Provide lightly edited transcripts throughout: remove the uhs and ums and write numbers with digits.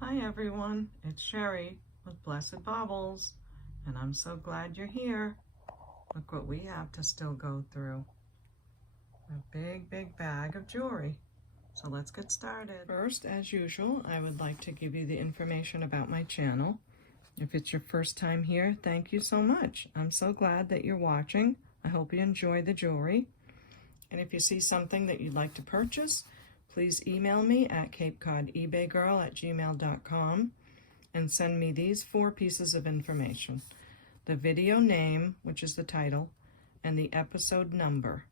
Hi everyone, it's Sherry with Blessed Baubles, and I'm so glad you're here. Look what we have to still go through. A big bag of jewelry. So let's get started. First, as usual, I would like to give you the information about my channel. If it's your first time here, thank you so much. I'm so glad that you're watching. I hope you enjoy the jewelry. And if you see something that you'd like to purchase, please email me at CapeCodEbayGirl@gmail.com and send me these 4 pieces of information. The video name, which is the title, and the episode number.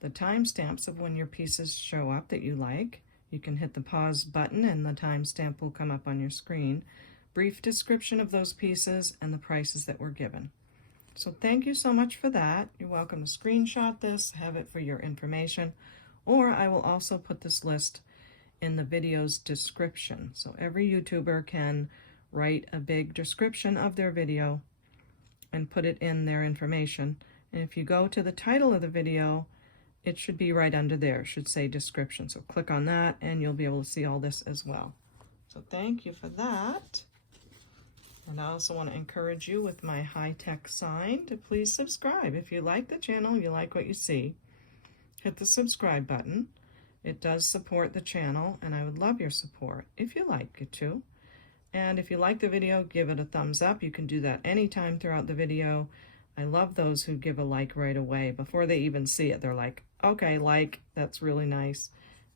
The timestamps of when your pieces show up that you like. You can hit the pause button and the timestamp will come up on your screen. Brief description of those pieces and the prices that were given. So thank you so much for that. You're welcome to screenshot this, have it for your information, or I will also put this list in the video's description. So every YouTuber can write a big description of their video and put it in their information. And if you go to the title of the video, it should be right under there. It should say description. So click on that and you'll be able to see all this as well. So thank you for that. And I also want to encourage you with my high-tech sign to please subscribe. If you like the channel, you like what you see, hit the subscribe button. It does support the channel, and I would love your support if you like it too. And if you like the video, give it a thumbs up. You can do that anytime throughout the video. I love those who give a like right away. Before they even see it, they're like, okay, like, that's really nice.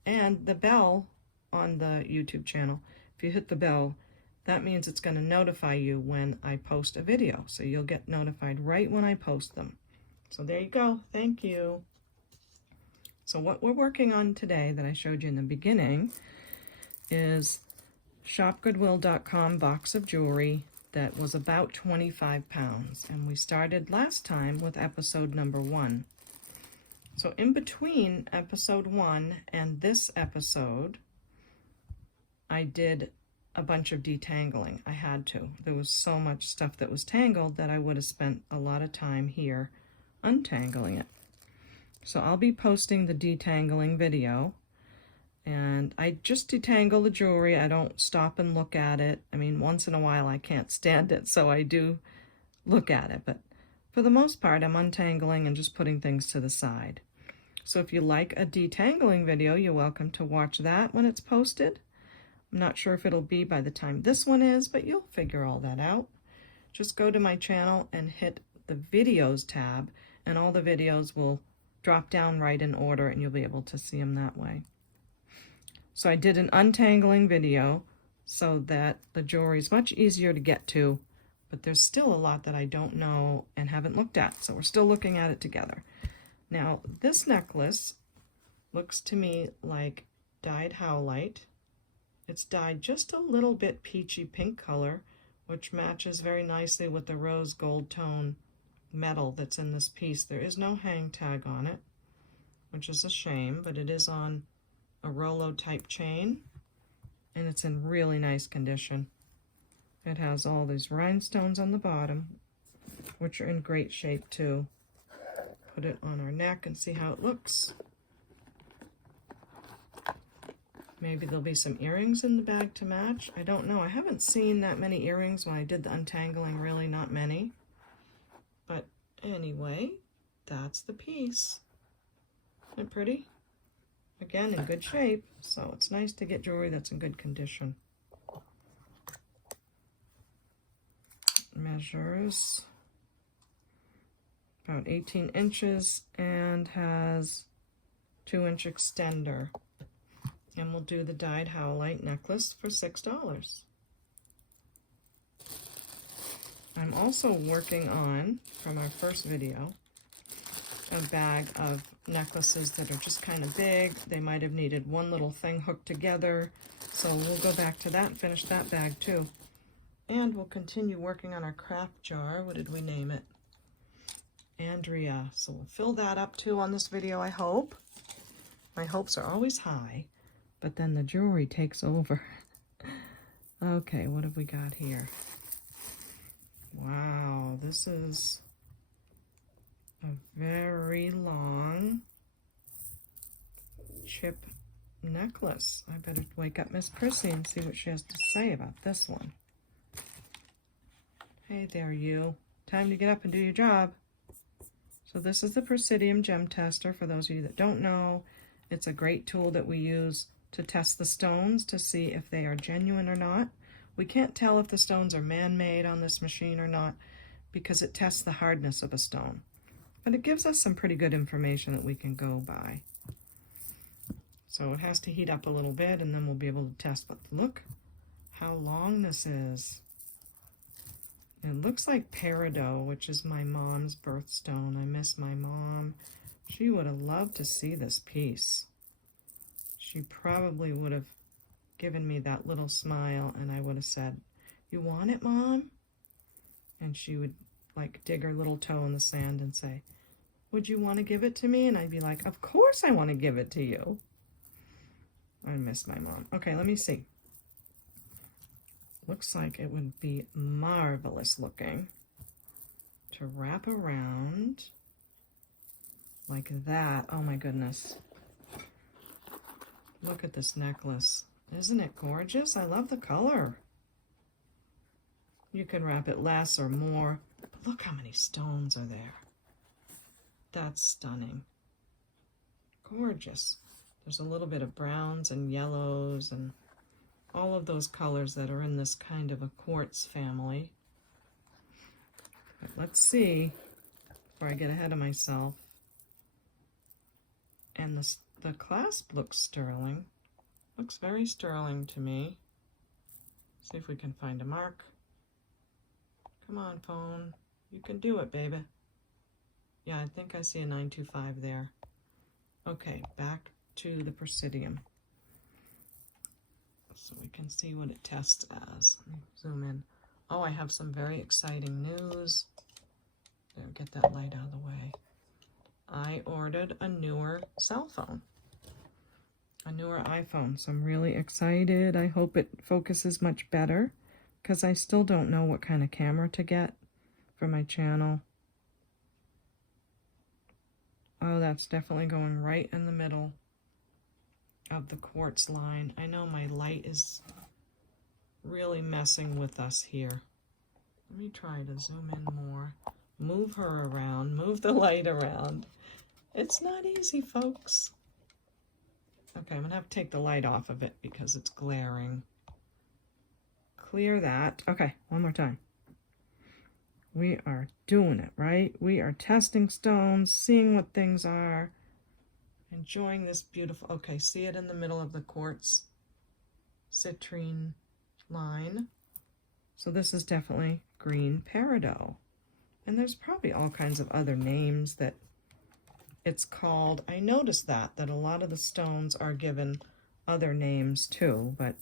And the bell on the YouTube channel, if you hit the bell, that means it's going to notify you when I post a video. So you'll get notified right when I post them. So there you go. Thank you. So what we're working on today that I showed you in the beginning is ShopGoodWill.com box of jewelry that was about 25 pounds. And we started last time with episode number 1. So in between episode 1 and this episode, I did a bunch of detangling. I had to. There was so much stuff that was tangled that I would have spent a lot of time here untangling it. So I'll be posting the detangling video, and I just detangle the jewelry. I don't stop and look at it. I mean, once in a while I can't stand it, so I do look at it, but for the most part I'm untangling and just putting things to the side. So if you like a detangling video, you're welcome to watch that when it's posted. I'm not sure if it'll be by the time this one is, but you'll figure all that out. Just go to my channel and hit the videos tab, and all the videos will drop down right in order and you'll be able to see them that way. So I did an untangling video so that the jewelry is much easier to get to, but there's still a lot that I don't know and haven't looked at, so we're still looking at it together. Now this necklace looks to me like dyed howlite. It's dyed just a little bit peachy pink color, which matches very nicely with the rose gold tone metal that's in this piece. There is no hang tag on it, which is a shame, but it is on a Rolo type chain, and it's in really nice condition. It has all these rhinestones on the bottom, which are in great shape too. Put it on our neck and see how it looks. Maybe there'll be some earrings in the bag to match. I don't know. I haven't seen that many earrings when I did the untangling, really not many. But anyway, that's the piece. Isn't it pretty? Again, in good shape, so it's nice to get jewelry that's in good condition. Measures about 18 inches and has 2-inch extender. And we'll do the dyed howlite necklace for $6. I'm also working on, from our first video, a bag of necklaces that are just kind of big. They might have needed one little thing hooked together, so we'll go back to that and finish that bag too. And we'll continue working on our craft jar. What did we name it? Andrea. So we'll fill that up too on this video, I hope. My hopes are always high, but then the jewelry takes over. Okay, what have we got here? Wow, this is a very long chip necklace. I better wake up Miss Chrissy and see what she has to say about this one. Hey there, you. Time to get up and do your job. So this is the Presidium Gem Tester. For those of you that don't know, it's a great tool that we use to test the stones to see if they are genuine or not. We can't tell if the stones are man-made on this machine or not because it tests the hardness of a stone. But it gives us some pretty good information that we can go by. So it has to heat up a little bit and then we'll be able to test. But look how long this is. It looks like peridot, which is my mom's birthstone. I miss my mom. She would have loved to see this piece. She probably would have given me that little smile and I would have said, "You want it, Mom?" And she would like dig her little toe in the sand and say, "Would you want to give it to me?" And I'd be like, "Of course I want to give it to you." I miss my mom. Okay, let me see. Looks like it would be marvelous looking to wrap around like that. Oh my goodness. Look at this necklace. Isn't it gorgeous? I love the color. You can wrap it less or more, but look how many stones are there. That's stunning. Gorgeous. There's a little bit of browns and yellows and all of those colors that are in this kind of a quartz family. But let's see, before I get ahead of myself. And the clasp looks sterling. Looks very sterling to me. See if we can find a mark. Come on, phone. You can do it, baby. Yeah, I think I see a 925 there. Okay, back to the Presidium. So we can see what it tests as. Let me zoom in. Oh, I have some very exciting news. There, get that light out of the way. I ordered a newer cell phone. A newer iPhone. So I'm really excited. I hope it focuses much better because I still don't know what kind of camera to get for my channel. Oh, that's definitely going right in the middle of the quartz line. I know my light is really messing with us here. Let me try to zoom in more. Move her around. Move the light around. It's not easy, folks. Okay, I'm going to have to take the light off of it because it's glaring. Clear that. Okay, one more time. We are doing it, right? We are testing stones, seeing what things are. Enjoying this beautiful, okay, see it in the middle of the quartz citrine line. So this is definitely green peridot. And there's probably all kinds of other names that it's called. I noticed that a lot of the stones are given other names too, but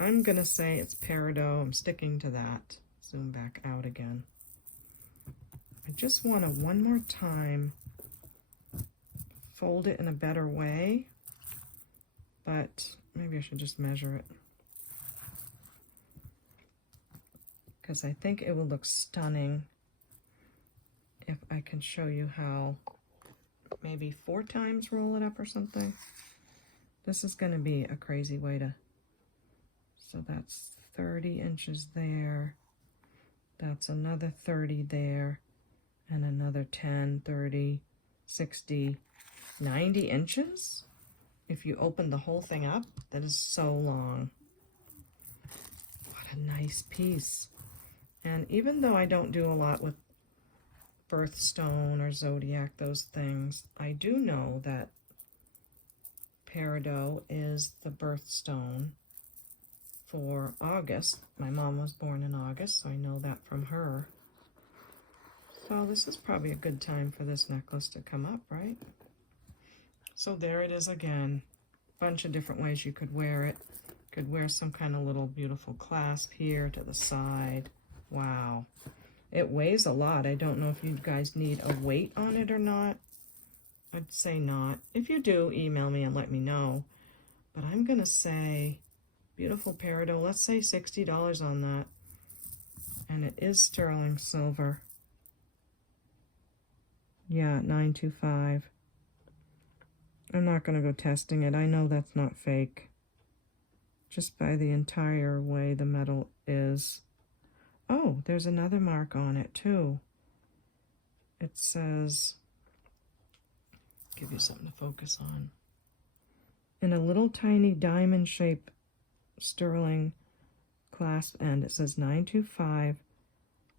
I'm gonna say it's peridot. I'm sticking to that. Zoom back out again. I just want to one more time fold it in a better way, but maybe I should just measure it because I think it will look stunning if I can show you how. Maybe 4 times roll it up or something. This is going to be a crazy way to, so that's 30 inches there, that's another 30 there, and another 10, 30, 60, 90 inches. If you open the whole thing up, that is so long. What a nice piece. And even though I don't do a lot with birthstone or zodiac, those things, I do know that peridot is the birthstone for August. My mom was born in August, so I know that from her. So this is probably a good time for this necklace to come up, right? So there it is again. Bunch of different ways you could wear it. Could wear some kind of little beautiful clasp here to the side. Wow. It weighs a lot. I don't know if you guys need a weight on it or not. I'd say not. If you do, email me and let me know. But I'm going to say, beautiful peridot, let's say $60 on that. And it is sterling silver. Yeah, 925. I'm not going to go testing it. I know that's not fake. Just by the entire way the metal is. Oh, there's another mark on it too. It says, give you something to focus on. In a little tiny diamond shaped sterling clasp end, it says 925,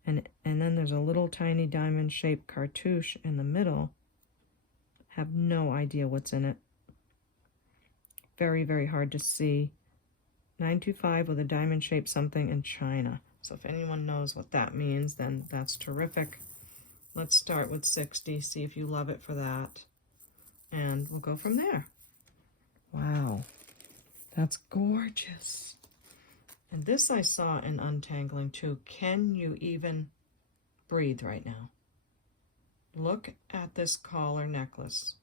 and then there's a little tiny diamond shaped cartouche in the middle. Have no idea what's in it. Very, very hard to see. 925 with a diamond shaped something in China. So if anyone knows what that means, then that's terrific. Let's start with 60, see if you love it for that. And we'll go from there. Wow, that's gorgeous. And this I saw in Untangling too. Can you even breathe right now? Look at this collar necklace.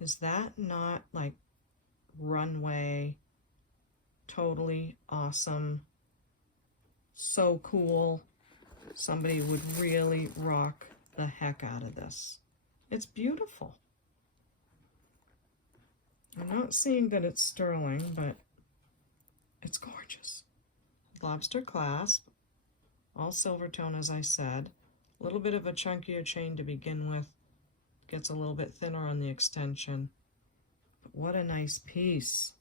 Is that not like runway? Totally awesome. So cool. Somebody would really rock the heck out of this. It's beautiful. I'm not seeing that it's sterling, but it's gorgeous. Lobster clasp, all silver tone as I said. A little bit of a chunkier chain to begin with. Gets a little bit thinner on the extension. But what a nice piece.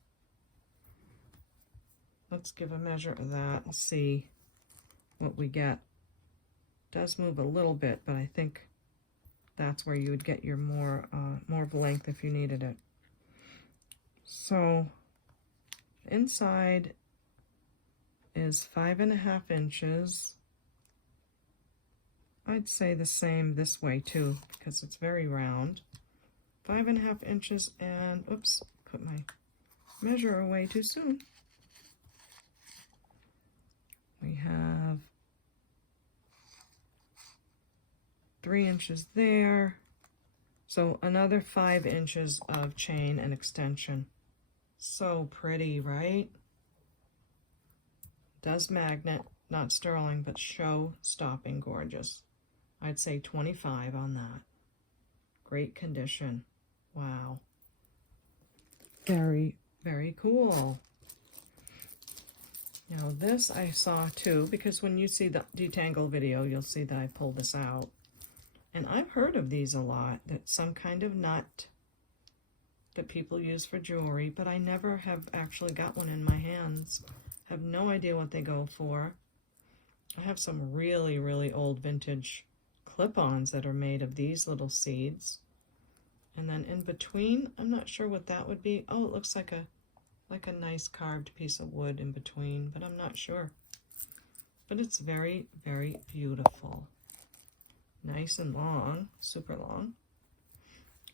Let's give a measure of that and see what we get. Does move a little bit, but I think that's where you would get your more of length if you needed it. So inside is 5.5 inches. I'd say the same this way too, because it's very round. 5.5 inches, and oops, put my measure away too soon. We have 3 inches there. So another 5 inches of chain and extension. So pretty, right? Does magnet, not sterling, but show-stopping gorgeous. I'd say 25 on that. Great condition. Wow. Very, very cool. Now this I saw too, because when you see the detangle video, you'll see that I pulled this out. And I've heard of these a lot, that some kind of nut that people use for jewelry, but I never have actually got one in my hands. Have no idea what they go for. I have some really, really old vintage clip-ons that are made of these little seeds. And then in between, I'm not sure what that would be. Oh, it looks like a nice carved piece of wood in between, but I'm not sure. But it's very, very beautiful. Nice and long, super long.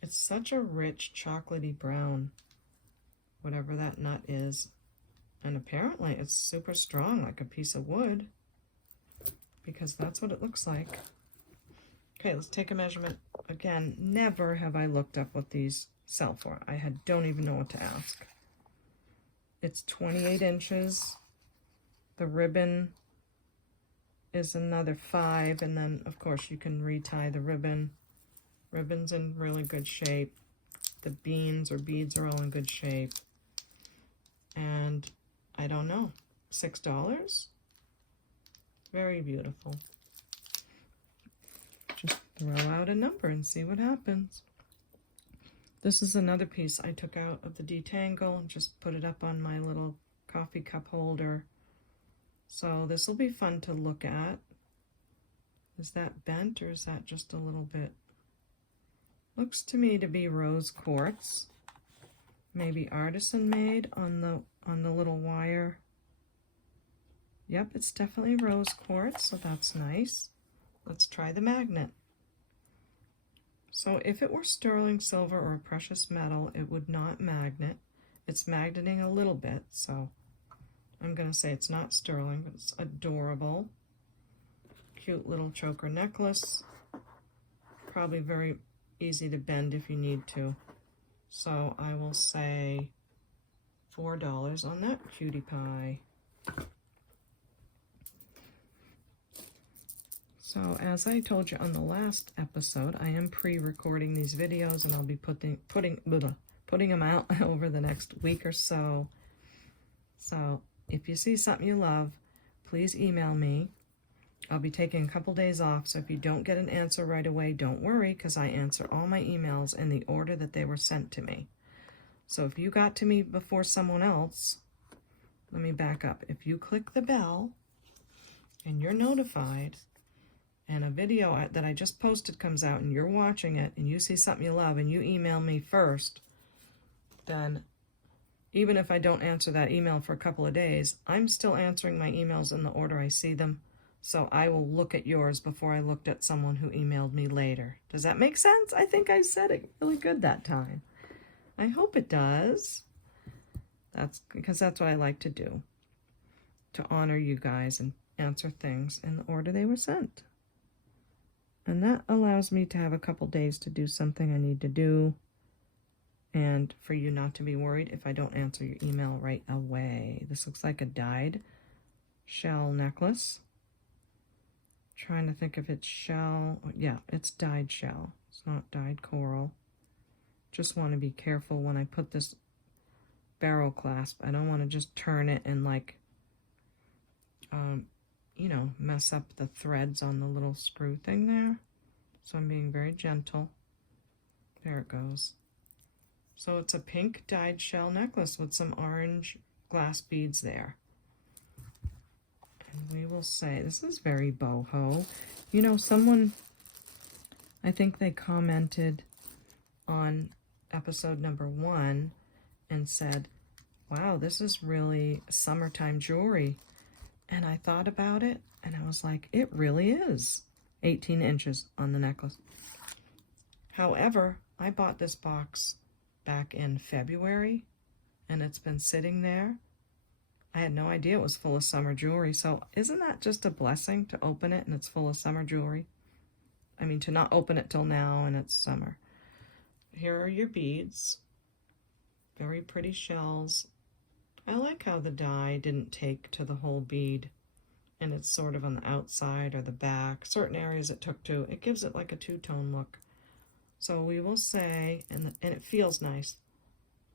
It's such a rich chocolatey brown, whatever that nut is. And apparently it's super strong, like a piece of wood, because that's what it looks like. Okay, let's take a measurement. Again, never have I looked up what these sell for. Don't even know what to ask. It's 28 inches. The ribbon is another 5, and then of course you can retie the ribbon. Ribbon's in really good shape. The beans or beads are all in good shape. And I don't know, $6? Very beautiful. Just throw out a number and see what happens. This is another piece I took out of the detangle and just put it up on my little coffee cup holder. So this will be fun to look at. Is that bent or is that just a little bit? Looks to me to be rose quartz. Maybe artisan made on the little wire. Yep, it's definitely rose quartz, so that's nice. Let's try the magnet. So if it were sterling silver or a precious metal, it would not magnet. It's magneting a little bit, so I'm going to say it's not sterling, but it's adorable. Cute little choker necklace. Probably very easy to bend if you need to. So I will say $4 on that cutie pie. So as I told you on the last episode, I am pre-recording these videos, and I'll be putting them out over the next week or so. So if you see something you love, please email me. I'll be taking a couple days off, so if you don't get an answer right away, don't worry, because I answer all my emails in the order that they were sent to me. So if you got to me before someone else, let me back up. If you click the bell and you're notified, and a video that I just posted comes out and you're watching it and you see something you love and you email me first, then even if I don't answer that email for a couple of days, I'm still answering my emails in the order I see them. So I will look at yours before I looked at someone who emailed me later. Does that make sense? I think I said it really good that time. I hope it does. That's because that's what I like to do, to honor you guys and answer things in the order they were sent. And that allows me to have a couple days to do something I need to do, and for you not to be worried if I don't answer your email right away. This looks like a dyed shell necklace. Trying to think if it's shell. Yeah, it's dyed shell. It's not dyed coral. Just want to be careful when I put this barrel clasp. I don't want to just turn it and you know, mess up the threads on the little screw thing there. So I'm being very gentle. There it goes. So it's a pink dyed shell necklace with some orange glass beads there. And we will say, this is very boho. You know, someone, I think they commented on episode number 1 and said, wow, this is really summertime jewelry. And I thought about it, and I was like, it really is 18 inches on the necklace. However, I bought this box back in February, and it's been sitting there. I had no idea it was full of summer jewelry, so isn't that just a blessing to open it and it's full of summer jewelry? I mean, to not open it till now and it's summer. Here are your beads. Very pretty shells. I like how the dye didn't take to the whole bead, and it's sort of on the outside or the back. Certain areas it took to. It gives it like a two-tone look. So we will say, and it feels nice,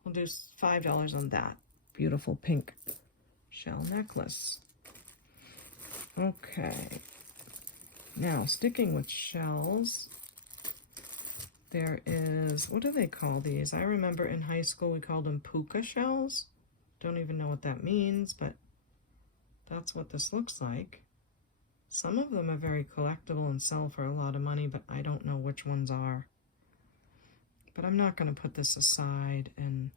we'll do $5 on that beautiful pink shell necklace. Okay, now sticking with shells, there is, what do they call these? I remember in high school we called them Puka shells. Don't even know what that means, but that's what this looks like. Some of them are very collectible and sell for a lot of money, but I don't know which ones are. But I'm not going to put this aside and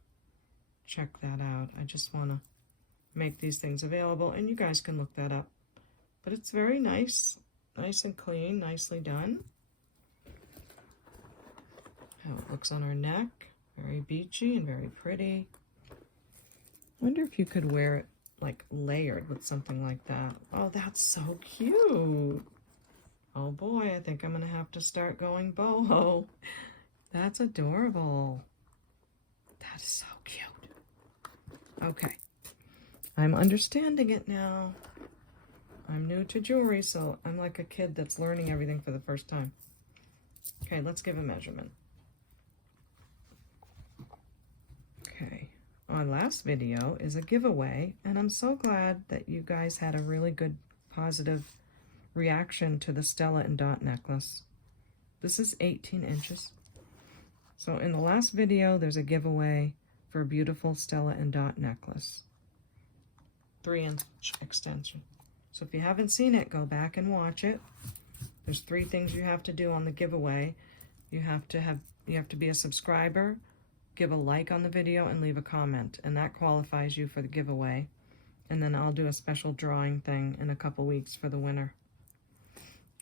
check that out. I just want to make these things available, and you guys can look that up. But it's very nice, nice and clean, nicely done. How it looks on our neck, very beachy and very pretty. Wonder if you could wear it like layered with something like that. Oh, that's so cute. Oh boy, I think I'm gonna have to start going boho. That's adorable. That is so cute. Okay, I'm understanding it now. I'm new to jewelry, so I'm like a kid that's learning everything for the first time. Okay, let's give a measurement. Okay. Our last video is a giveaway, and I'm so glad that you guys had a really good positive reaction to the Stella and Dot necklace. This is 18 inches. So in the last video, there's a giveaway for a beautiful Stella and Dot necklace. 3-inch extension. So if you haven't seen it, go back and watch it. There's 3 things you have to do on the giveaway. You have to be a subscriber, give a like on the video, and leave a comment, and that qualifies you for the giveaway. And then I'll do a special drawing thing in a couple weeks for the winner.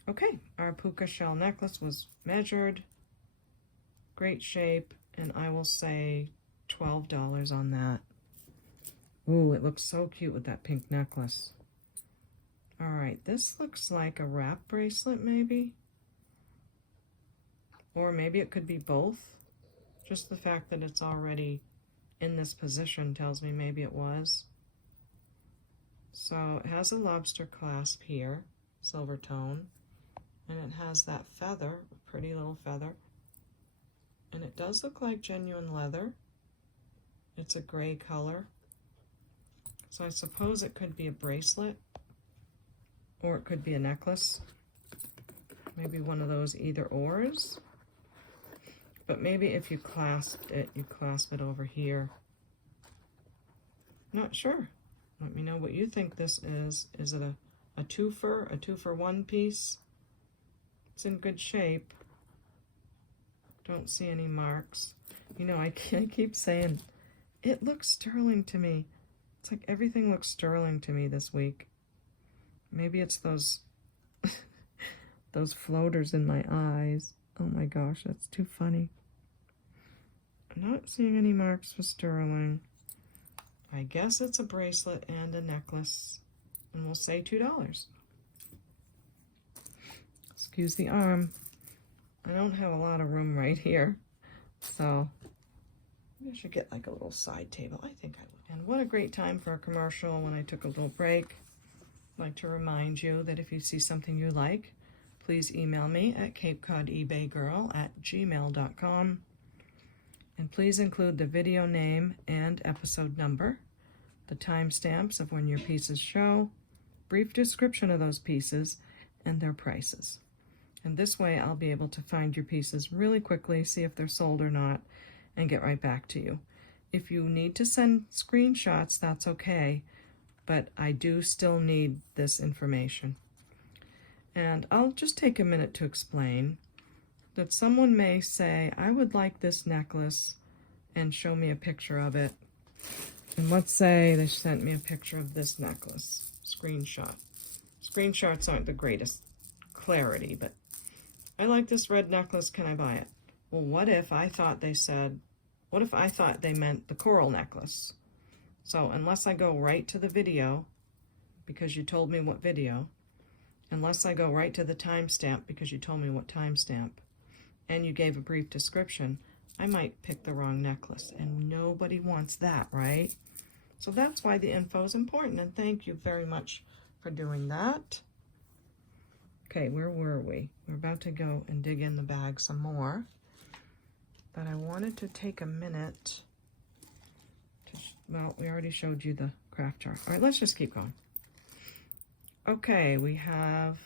Okay, our Puka shell necklace was measured, great shape, and I will say $12 on that. Ooh, it looks so cute with that pink necklace. All right, this looks like a wrap bracelet maybe, or maybe it could be both. Just the fact that it's already in this position tells me maybe it was. So it has a lobster clasp here, silver tone. And it has that feather, a pretty little feather. And it does look like genuine leather. It's a gray color. So I suppose it could be a bracelet, or it could be a necklace. Maybe one of those either ors. But maybe if you clasped it, you clasp it over here. Not sure. Let me know what you think this is. Is it a two-for-one piece? It's in good shape. Don't see any marks. You know, I keep saying, it looks sterling to me. It's like everything looks sterling to me this week. Maybe it's those those floaters in my eyes. Oh my gosh, that's too funny. I'm not seeing any marks for sterling. I guess it's a bracelet and a necklace. And we'll say $2. Excuse the arm. I don't have a lot of room right here. So maybe I should get like a little side table. I think I would. And what a great time for a commercial when I took a little break. I'd like to remind you that if you see something you like, please email me at CapeCodEbayGirl@gmail.com. And please include the video name and episode number, the timestamps of when your pieces show, brief description of those pieces, and their prices. And this way I'll be able to find your pieces really quickly, see if they're sold or not, and get right back to you. If you need to send screenshots, that's okay, but I do still need this information. And I'll just take a minute to explain that someone may say, I would like this necklace, and show me a picture of it. And let's say they sent me a picture of this necklace, screenshot. Screenshots aren't the greatest clarity, but I like this red necklace, can I buy it? Well, what if I thought they meant the coral necklace? So unless I go right to the video, because you told me what video, unless I go right to the timestamp because you told me what timestamp, and you gave a brief description, I might pick the wrong necklace, and nobody wants that, right? So that's why the info is important, and thank you very much for doing that. Okay, where were we? We're about to go and dig in the bag some more, but I wanted to take a minute to, well, we already showed you the craft jar. All right, let's just keep going. Okay, we have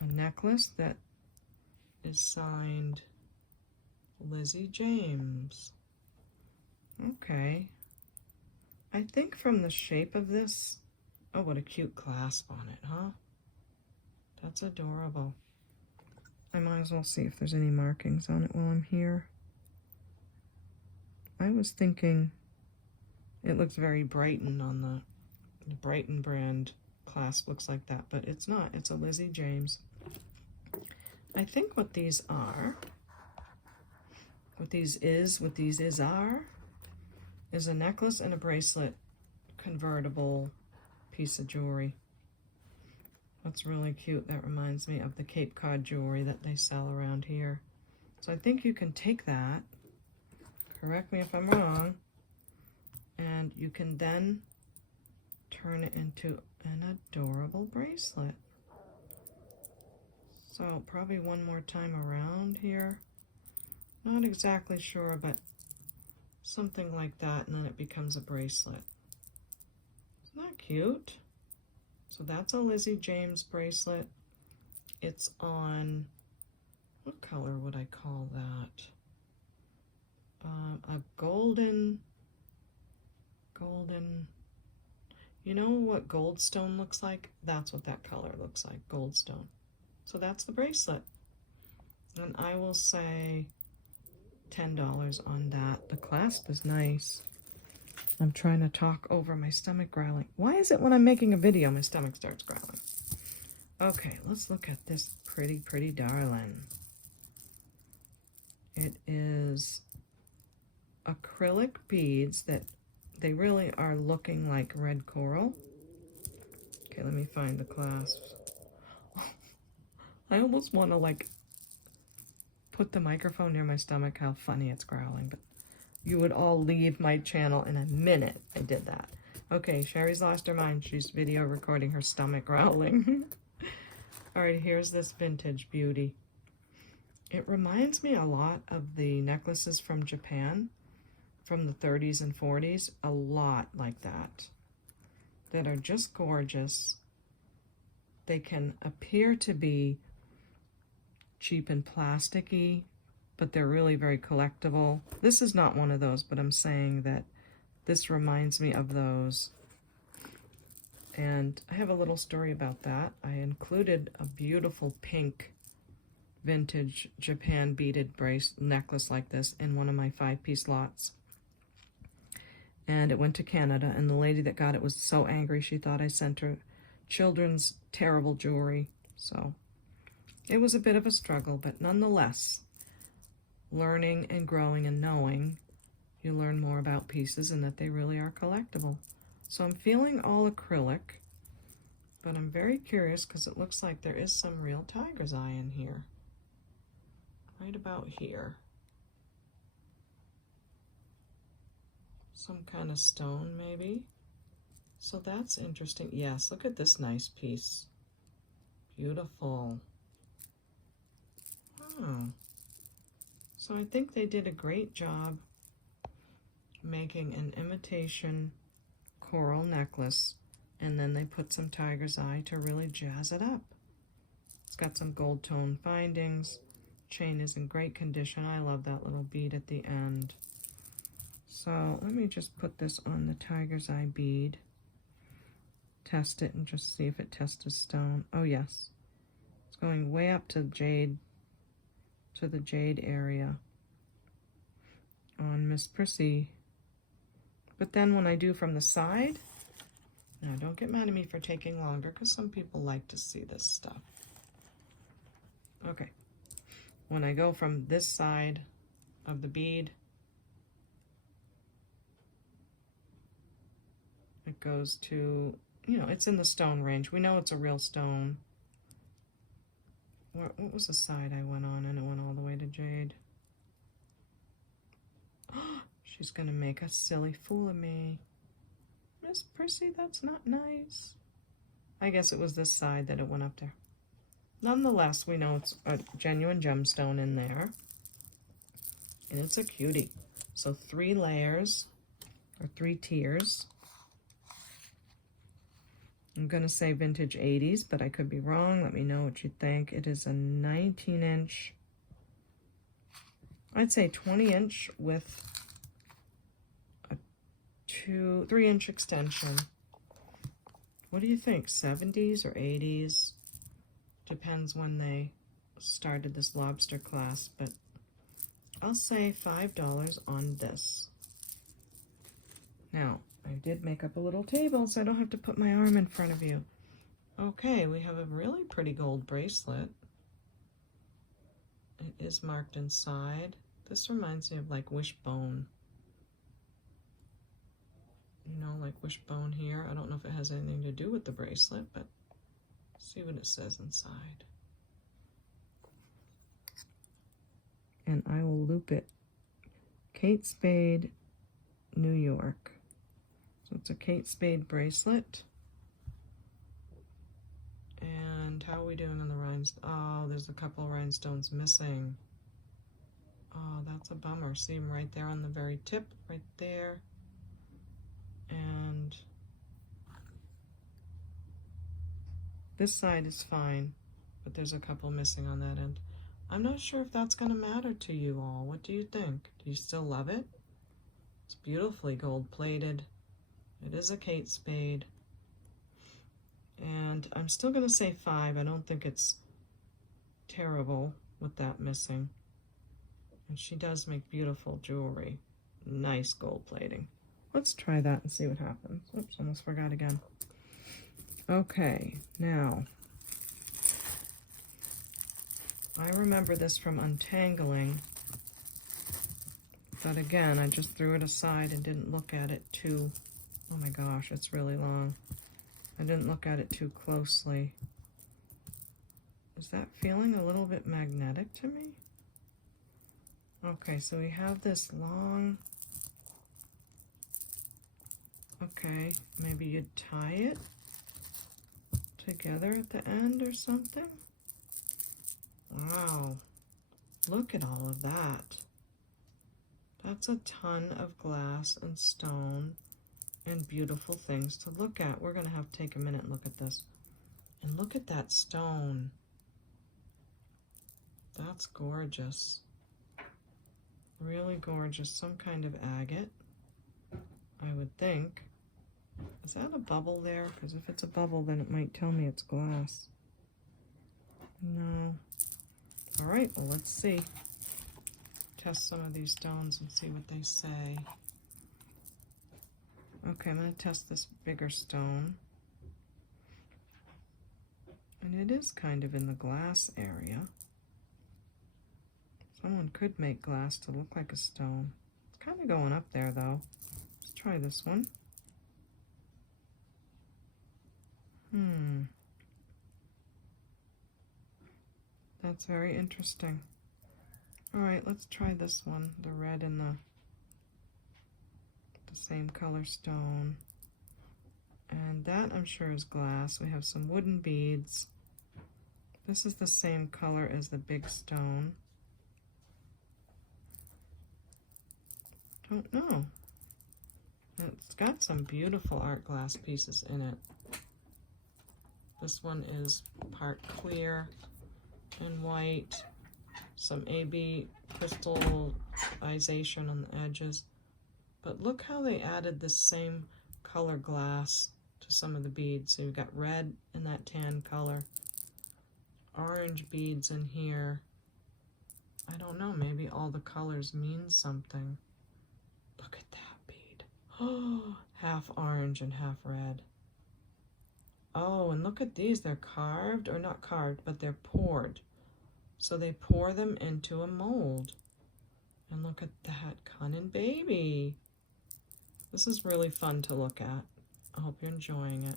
a necklace that is signed Lizzie James. Okay. I think from the shape of this, oh, what a cute clasp on it, huh? That's adorable. I might as well see if there's any markings on it while I'm here. I was thinking it looks very Brighton on the Brighton brand clasp, looks like that, but it's not. It's a Lizzie James. I think what these are, is a necklace and a bracelet convertible piece of jewelry. That's really cute. That reminds me of the Cape Cod jewelry that they sell around here. So I think you can take that, correct me if I'm wrong, and you can then turn it into an adorable bracelet. So probably one more time around here. Not exactly sure, but something like that, and then it becomes a bracelet. Isn't that cute? So that's a Lizzie James bracelet. It's on, what color would I call that? A golden, you know what goldstone looks like? That's what that color looks like, goldstone. So that's the bracelet. And I will say $10 on that. The clasp is nice. I'm trying to talk over my stomach growling. Why is it when I'm making a video, my stomach starts growling? Okay, let's look at this pretty, pretty darling. It is acrylic beads that they really are looking like red coral. Okay, let me find the clasps. I almost want to like put the microphone near my stomach, how funny it's growling, but you would all leave my channel in a minute. I did that. Okay, Sherry's lost her mind. She's video recording her stomach growling. All right, here's this vintage beauty. It reminds me a lot of the necklaces from Japan, from the 30s and 40s, a lot like that are just gorgeous. They can appear to be cheap and plasticky, but they're really very collectible. This is not one of those, but I'm saying that this reminds me of those. And I have a little story about that. I included a beautiful pink vintage Japan beaded necklace like this in one of my 5-piece lots. And it went to Canada, and the lady that got it was so angry she thought I sent her children's terrible jewelry. So it was a bit of a struggle, but nonetheless, learning and growing and knowing, you learn more about pieces and that they really are collectible. So I'm feeling all acrylic, but I'm very curious because it looks like there is some real tiger's eye in here. Right about here. Some kind of stone, maybe. So that's interesting. Yes, look at this nice piece. Beautiful. Oh. So I think they did a great job making an imitation coral necklace, and then they put some tiger's eye to really jazz it up. It's got some gold tone findings. Chain is in great condition. I love that little bead at the end. So let me just put this on the tiger's eye bead. Test it and just see if it tests a stone. Oh yes. It's going way up to jade, to the jade area on Miss Prissy. But then when I do from the side, now don't get mad at me for taking longer because some people like to see this stuff. Okay. When I go from this side of the bead, it goes to, you know, it's in the stone range. We know it's a real stone. What was the side I went on? And it went all the way to jade. She's gonna make a silly fool of me. Miss Prissy, that's not nice. I guess it was this side that it went up there. Nonetheless, we know it's a genuine gemstone in there. And it's a cutie. So 3 layers, or 3 tiers. I'm gonna say vintage 80s, but I could be wrong. Let me know what you think. It is a 19-inch, I'd say 20-inch with a 3-inch extension. What do you think, 70s or 80s? Depends when they started this lobster class, but I'll say $5 on this. Now, I did make up a little table so I don't have to put my arm in front of you. Okay, we have a really pretty gold bracelet. It is marked inside. This reminds me of like wishbone. You know, like wishbone here. I don't know if it has anything to do with the bracelet, but see what it says inside. And I will loop it. Kate Spade, New York. So it's a Kate Spade bracelet. And how are we doing on the rhinestones? Oh, there's a couple of rhinestones missing. Oh, that's a bummer. See them right there on the very tip, right there. And this side is fine, but there's a couple missing on that end. I'm not sure if that's going to matter to you all. What do you think? Do you still love it? It's beautifully gold plated. It is a Kate Spade. And I'm still going to say 5. I don't think it's terrible with that missing. And she does make beautiful jewelry. Nice gold plating. Let's try that and see what happens. Oops, almost forgot again. Okay, now, I remember this from untangling, but again, I just threw it aside and didn't look at it too, oh my gosh, it's really long. I didn't look at it too closely. Is that feeling a little bit magnetic to me? Okay, so we have this long, okay, maybe you'd tie it together at the end or something. Wow, look at all of that. That's a ton of glass and stone and beautiful things to look at. We're gonna have to take a minute and look at this. And look at that stone. That's gorgeous. Really gorgeous. Some kind of agate, I would think. Is that a bubble there? Because if it's a bubble, then it might tell me it's glass. No. All right, well, let's see. Test some of these stones and see what they say. Okay, I'm going to test this bigger stone. And it is kind of in the glass area. Someone could make glass to look like a stone. It's kind of going up there, though. Let's try this one. That's very interesting. All right, let's try this one, the red and the same color stone. And that, I'm sure, is glass. We have some wooden beads. This is the same color as the big stone. Don't know. It's got some beautiful art glass pieces in it. This one is part clear and white. Some AB crystallization on the edges. But look how they added this same color glass to some of the beads. So you've got red in that tan color, orange beads in here. I don't know, maybe all the colors mean something. Look at that bead. Oh, half orange and half red. Oh, and look at these. They're carved, or not carved, but they're poured. So they pour them into a mold. And look at that cunning baby. This is really fun to look at. I hope you're enjoying it.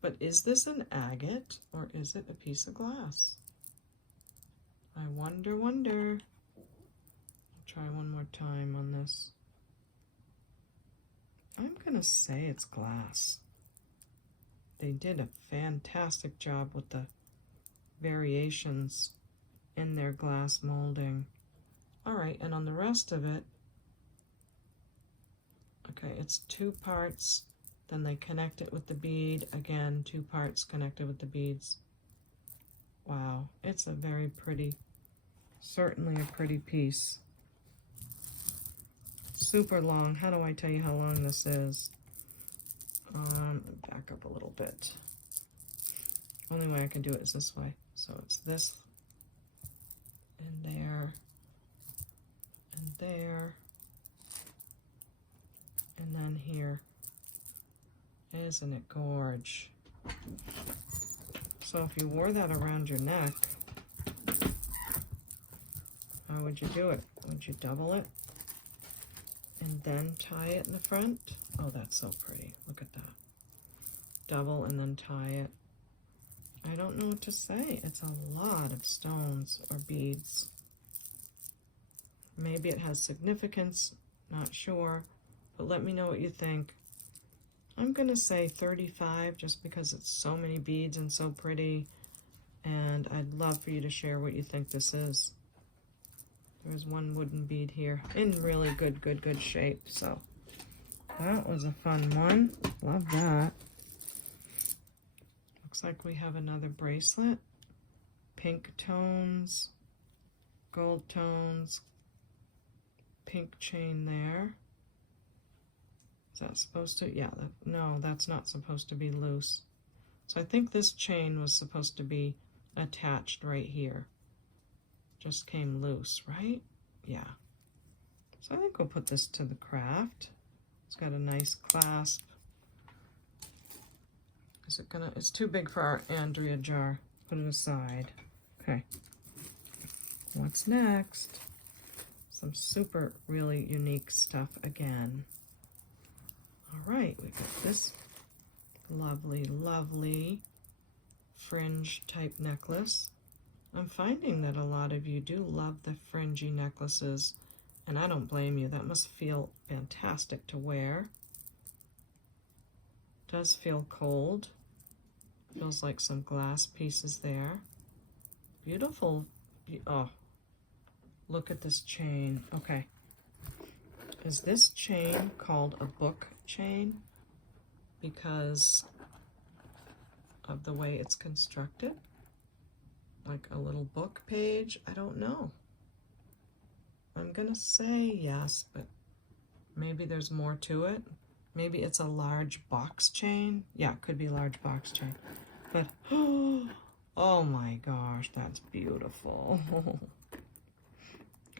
But is this an agate or is it a piece of glass? I wonder. I'll try one more time on this. I'm gonna say it's glass. They did a fantastic job with the variations in their glass molding. All right, and on the rest of it, okay, it's 2 parts, then they connect it with the bead, again, 2 parts connected with the beads. Wow, it's a very pretty, certainly a pretty piece. Super long. How do I tell you how long this is? Back up a little bit. Only way I can do it is this way. So it's this, and there, and there, and then here. Isn't it gorge? So if you wore that around your neck, how would you do it? Would you double it and then tie it in the front? Oh, that's so pretty. Look at that. Double and then tie it. I don't know what to say. It's a lot of stones or beads. Maybe it has significance, not sure, but let me know what you think. I'm gonna say 35 just because it's so many beads and so pretty, and I'd love for you to share what you think this is. There's one wooden bead here in really good shape, so that was a fun one. Love that. Looks like we have another bracelet. Pink tones, gold tones, pink chain there. Is that supposed to? Yeah, no, that's not supposed to be loose. So I think this chain was supposed to be attached right here. Just came loose, right? Yeah. So I think we'll put this to the craft. It's got a nice clasp. Is it gonna, it's too big for our Andrea jar. Put it aside. Okay. What's next? Some super really unique stuff again. All right, we got this lovely fringe type necklace. I'm finding that a lot of you do love the fringy necklaces, and I don't blame you. That must feel fantastic to wear. Does feel cold. Feels like some glass pieces there. Beautiful. Oh, look at this chain. Okay. Is this chain called a book chain because of the way it's constructed? Like a little book page? I don't know. I'm gonna say yes, but maybe there's more to it. Maybe it's a large box chain. Yeah, it could be a large box chain. But, oh my gosh, that's beautiful.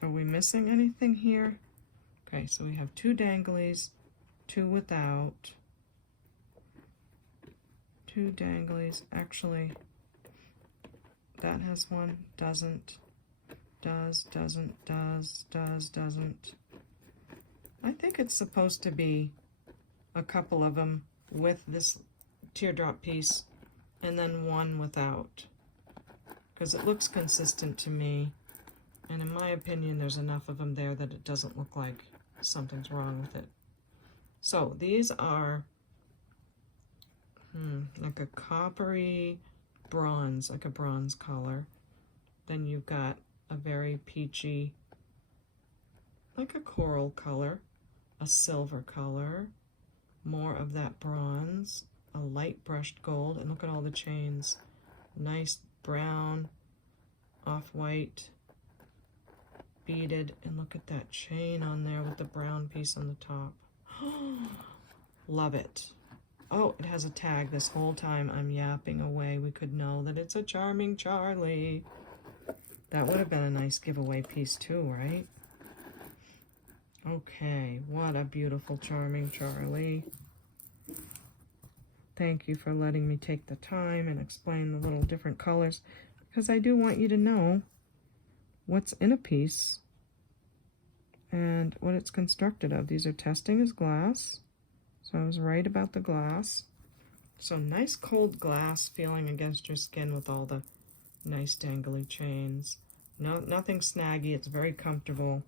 Are we missing anything here? Okay, so we have 2 danglies, 2 without. 2 danglies. Actually, that has one, doesn't, does, doesn't, does, doesn't. I think it's supposed to be a couple of them with this teardrop piece and then 1 without, because it looks consistent to me, and in my opinion there's enough of them there that it doesn't look like something's wrong with it. So these are like a coppery bronze, like a bronze color. Then you've got a very peachy, like a coral color, a silver color, more of that bronze, a light brushed gold, and look at all the chains. Nice brown, off-white, beaded, and look at that chain on there with the brown piece on the top. Love it. Oh, it has a tag. This whole time I'm yapping away. We could know that it's a Charming Charlie. That would have been a nice giveaway piece too, right? Okay, what a beautiful Charming Charlie. Thank you for letting me take the time and explain the little different colors, because I do want you to know what's in a piece and what it's constructed of. These are testing as glass, so I was right about the glass. So nice cold glass feeling against your skin with all the nice dangly chains. Nothing snaggy, it's very comfortable.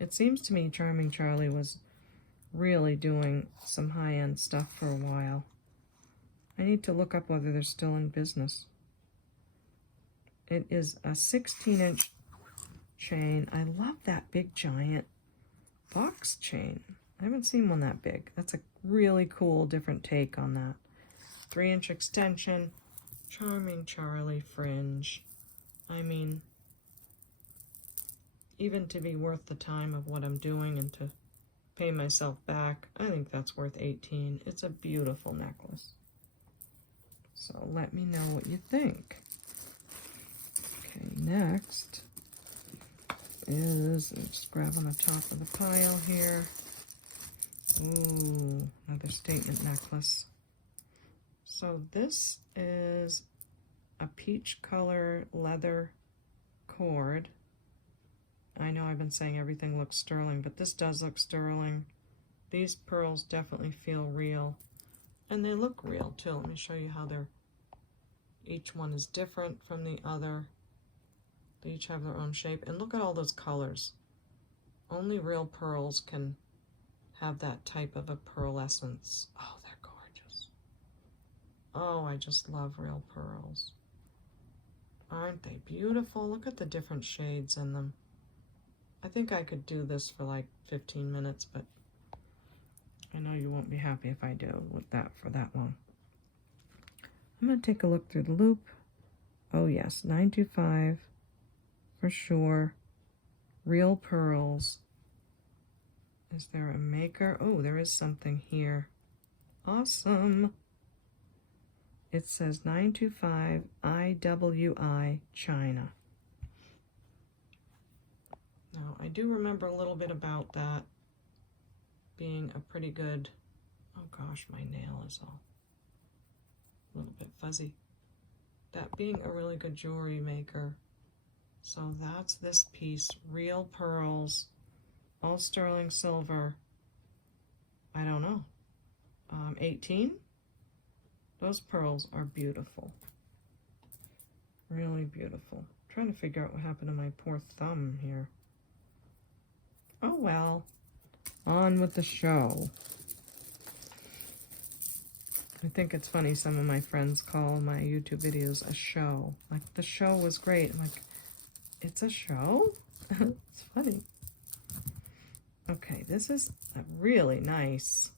It seems to me Charming Charlie was really doing some high-end stuff for a while. I need to look up whether they're still in business. It is a 16-inch chain. I love that big giant box chain. I haven't seen one that big. That's a really cool different take on that. 3-inch extension, Charming Charlie fringe. I mean, even to be worth the time of what I'm doing and to pay myself back, I think that's worth $18. It's a beautiful necklace. So let me know what you think. Okay, next is, let's grab on the top of the pile here. Ooh, another statement necklace. So this is a peach color leather cord. I know I've been saying everything looks sterling, but this does look sterling. These pearls definitely feel real, and they look real too. Let me show you how each one is different from the other. They each have their own shape, and look at all those colors. Only real pearls can have that type of a pearlescence. Oh, they're gorgeous. Oh, I just love real pearls. Aren't they beautiful? Look at the different shades in them. I think I could do this for like 15 minutes, but I know you won't be happy if I do with that for that long. I'm going to take a look through the loop. Oh yes, 925 for sure. Real pearls. Is there a maker? Oh, there is something here. Awesome. It says 925 IWI China. Now, I do remember a little bit about that being a pretty good, oh gosh, my nail is all a little bit fuzzy. That being a really good jewelry maker. So that's this piece, real pearls, all sterling silver. I don't know, 18? Those pearls are beautiful. Really beautiful. I'm trying to figure out what happened to my poor thumb here. Oh well, on with the show. I think it's funny, some of my friends call my YouTube videos a show. Like, the show was great. I'm like, it's a show? It's funny. Okay, this is a really nice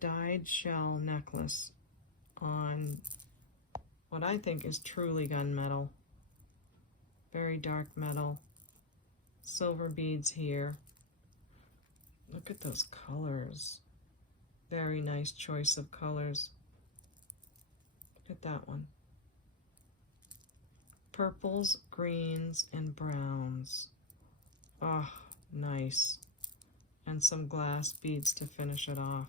dyed shell necklace on what I think is truly gunmetal. Very dark metal. Silver beads here. Look at those colors. Very nice choice of colors. Look at that one. Purples, greens, and browns. Oh, nice. And some glass beads to finish it off.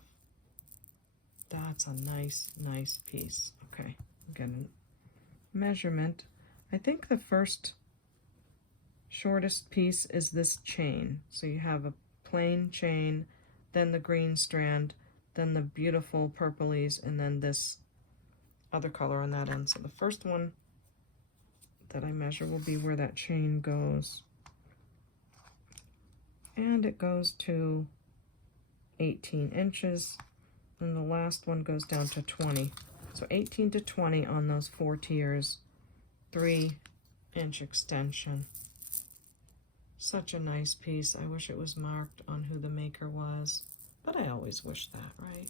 That's a nice, nice piece. Okay, I'm getting measurement. I think the first shortest piece is this chain. So you have a plain chain, then the green strand, then the beautiful purplies, and then this other color on that end. So the first one that I measure will be where that chain goes. And it goes to 18 inches. And the last one goes down to 20. So 18 to 20 on those 4 tiers, 3-inch extension. Such a nice piece. I wish it was marked on who the maker was, but I always wish that, right?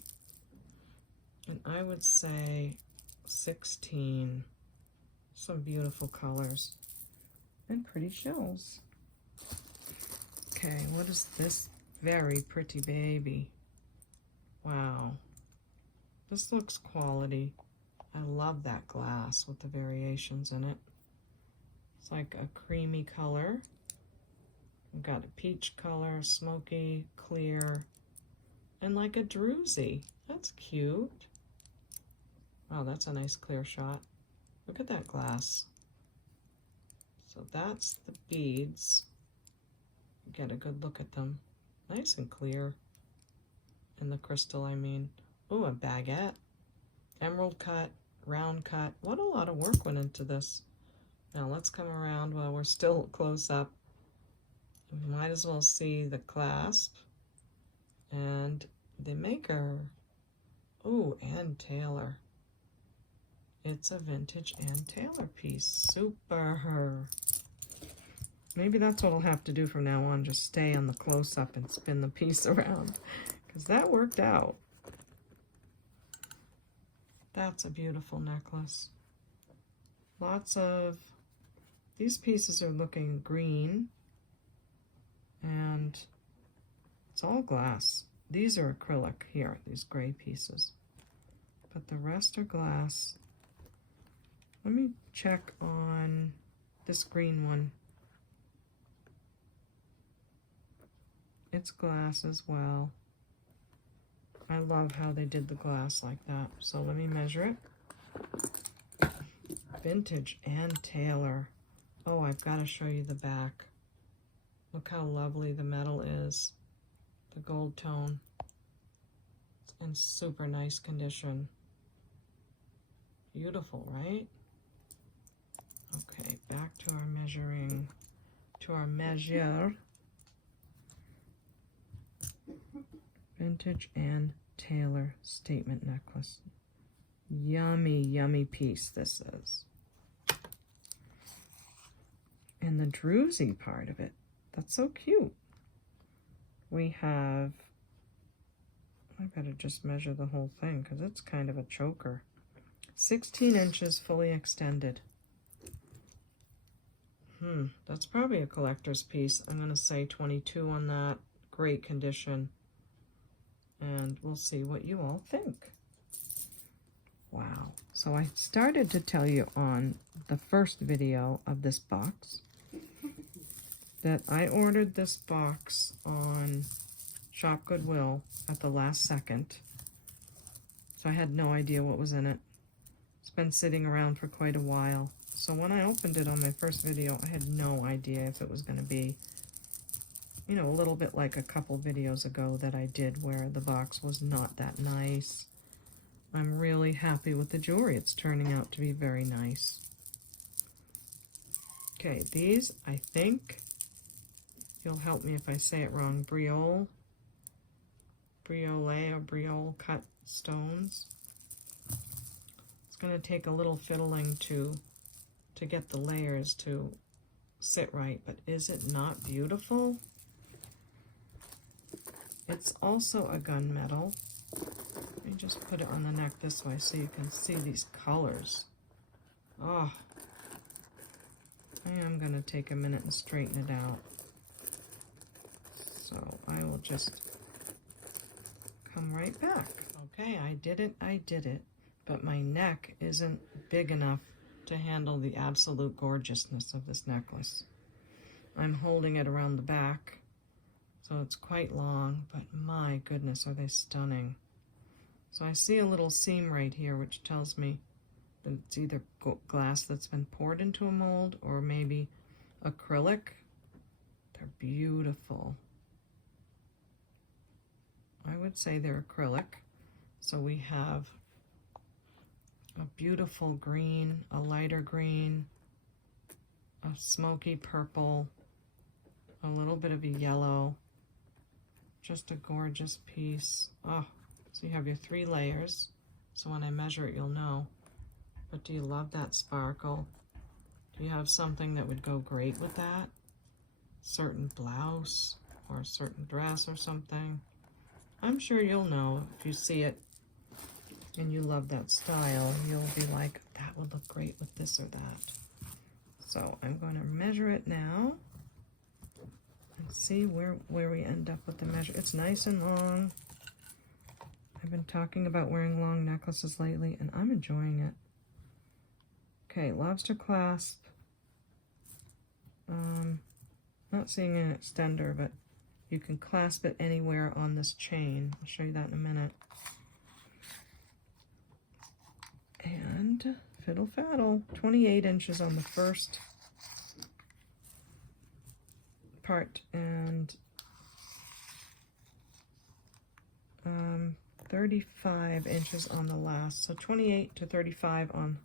And I would say 16. Some beautiful colors and pretty shells. Okay, what is this very pretty baby? Wow, this looks quality. I love that glass with the variations in it. It's like a creamy color. We've got a peach color, smoky, clear, and like a druzy. That's cute. Wow, that's a nice clear shot. Look at that glass. So that's the beads. Get a good look at them. Nice and clear. And the crystal, I mean. Ooh, a baguette. Emerald cut, round cut. What a lot of work went into this. Now let's come around while we're still close up. We might as well see the clasp and the maker. Ooh, Ann Taylor. It's a vintage Ann Taylor piece. Super. Maybe that's what I'll have to do from now on, just stay on the close-up and spin the piece around, because that worked out. That's a beautiful necklace. Lots of, these pieces are looking green, and it's all glass. These are acrylic here, these gray pieces, but the rest are glass. Let me check on this green one. It's glass as well. I love how they did the glass like that. So let me measure it. Vintage Ann Taylor. Oh, I've got to show you the back. Look how lovely the metal is. The gold tone. It's in super nice condition. Beautiful, right? Okay, back to our measuring, to our measure. Vintage Ann Taylor statement necklace. Yummy, yummy piece this is. And the druzy part of it, that's so cute. We have, I better just measure the whole thing because it's kind of a choker. 16 inches fully extended. That's probably a collector's piece. I'm going to say 22 on that. Great condition. And we'll see what you all think. Wow. So I started to tell you on the first video of this box that I ordered this box on Shop Goodwill at the last second. So I had no idea what was in it. It's been sitting around for quite a while. So when I opened it on my first video, I had no idea if it was going to be, you know, a little bit like a couple videos ago that I did where the box was not that nice. I'm really happy with the jewelry. It's turning out to be very nice. Okay, these, I think, you'll help me if I say it wrong, Briolette or Briolette cut stones. It's going to take a little fiddling to get the layers to sit right, but is it not beautiful? It's also a gunmetal. Let me just put it on the neck this way so you can see these colors. Oh, I am going to take a minute and straighten it out. So I will just come right back. Okay, I did it, but my neck isn't big enough to handle the absolute gorgeousness of this necklace. I'm holding it around the back, so it's quite long, but my goodness, are they stunning. So I see a little seam right here, which tells me that it's either glass that's been poured into a mold or maybe acrylic. They're beautiful. I would say they're acrylic. So we have a beautiful green, a lighter green, a smoky purple, a little bit of a yellow, just a gorgeous piece. Oh, so you have your 3 layers. So when I measure it, you'll know. But do you love that sparkle? Do you have something that would go great with that? Certain blouse or a certain dress or something? I'm sure you'll know if you see it and you love that style. You'll be like, that would look great with this or that. So I'm going to measure it now and see where we end up with the measure. It's nice and long. I've been talking about wearing long necklaces lately, and I'm enjoying it. Okay, lobster clasp. Not seeing an extender, but you can clasp it anywhere on this chain. I'll show you that in a minute. And fiddle faddle, 28 inches on the first part and 35 inches on the last. So 28 to 35 on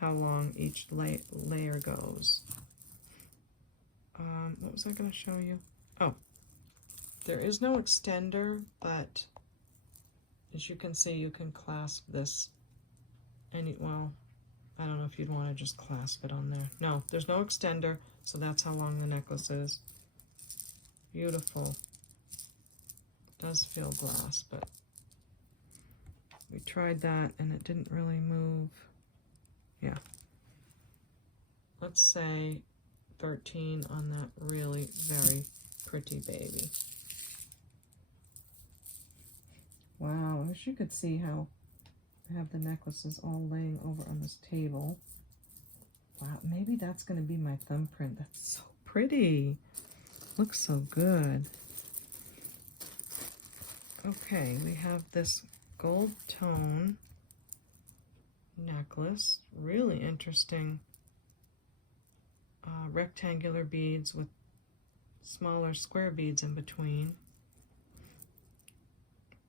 how long each layer goes. What was I going to show you? Oh, there is no extender, but as you can see, you can clasp this. Well, I don't know if you'd want to just clasp it on there. No, there's no extender, so that's how long the necklace is. Beautiful. It does feel glass, but we tried that and it didn't really move. Yeah. Let's say 13 on that really very pretty baby. Wow, I wish you could see how I have the necklaces all laying over on this table. Wow, maybe that's going to be my thumbprint. That's so pretty. Looks so good. Okay, we have this gold tone necklace. Really interesting rectangular beads with smaller square beads in between.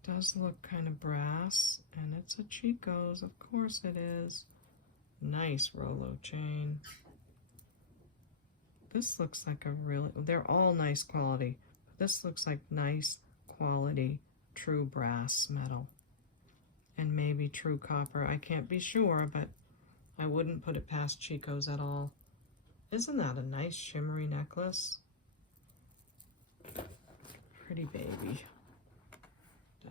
Does look kind of brass, and it's a Chico's, of course it is. Nice Rolo chain. This looks like a really, they're all nice quality, but this looks like nice quality true brass metal. And maybe true copper. I can't be sure, but I wouldn't put it past Chico's at all. Isn't that a nice shimmery necklace? Pretty baby.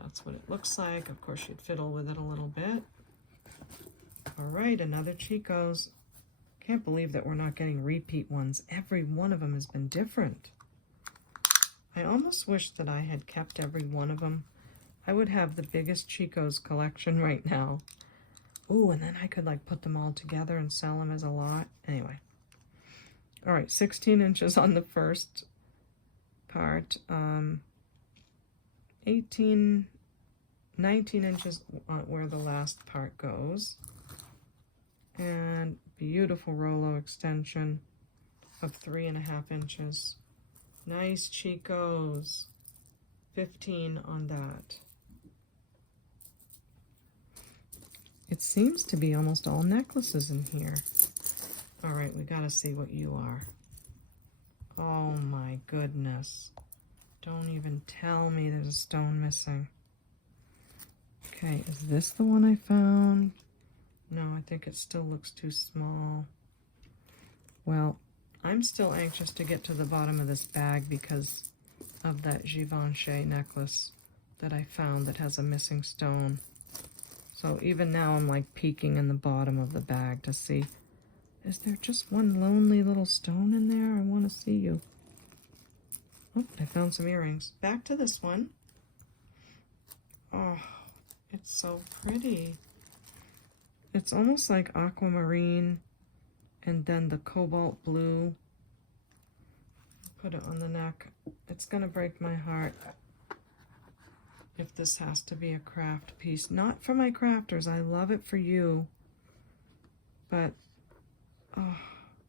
That's what it looks like. Of course, you'd fiddle with it a little bit. All right, another Chico's. Can't believe that we're not getting repeat ones. Every one of them has been different. I almost wish that I had kept every one of them. I would have the biggest Chico's collection right now. Ooh, and then I could like put them all together and sell them as a lot. Anyway. All right, 16 inches on the first part. 19 inches where the last part goes. And beautiful Rolo extension of 3.5 inches. Nice Chico's. 15 on that. It seems to be almost all necklaces in here. All right, we gotta see what you are. Oh my goodness. Don't even tell me there's a stone missing. Okay, is this the one I found? No, I think it still looks too small. Well, I'm still anxious to get to the bottom of this bag because of that Givenchy necklace that I found that has a missing stone. So even now I'm like peeking in the bottom of the bag to see, is there just one lonely little stone in there? I want to see you. Oh, I found some earrings. Back to this one. Oh, it's so pretty. It's almost like aquamarine and then the cobalt blue. Put it on the neck. It's gonna break my heart if this has to be a craft piece. Not for my crafters, I love it for you. But, oh,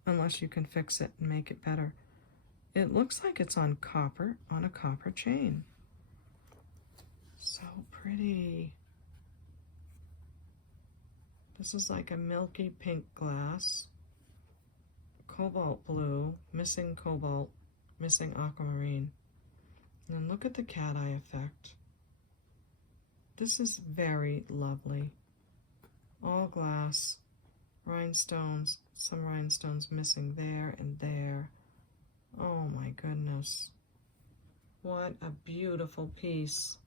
unless you can fix it and make it better. It looks like it's on copper, on a copper chain. So pretty. This is like a milky pink glass. Cobalt blue, missing cobalt, missing aquamarine. And then look at the cat eye effect. This is very lovely. All glass, rhinestones, some rhinestones missing there and there. Oh my goodness. What a beautiful piece.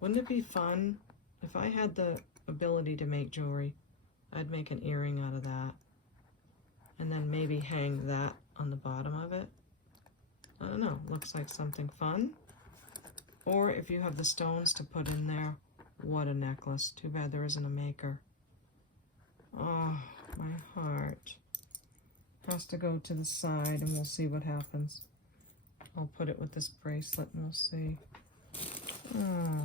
Wouldn't it be fun if I had the ability to make jewelry? I'd make an earring out of that. And then maybe hang that on the bottom of it. I don't know, looks like something fun. Or if you have the stones to put in there, what a necklace. Too bad there isn't a maker. Oh, my heart. Has to go to the side and we'll see what happens. I'll put it with this bracelet and we'll see. Oh,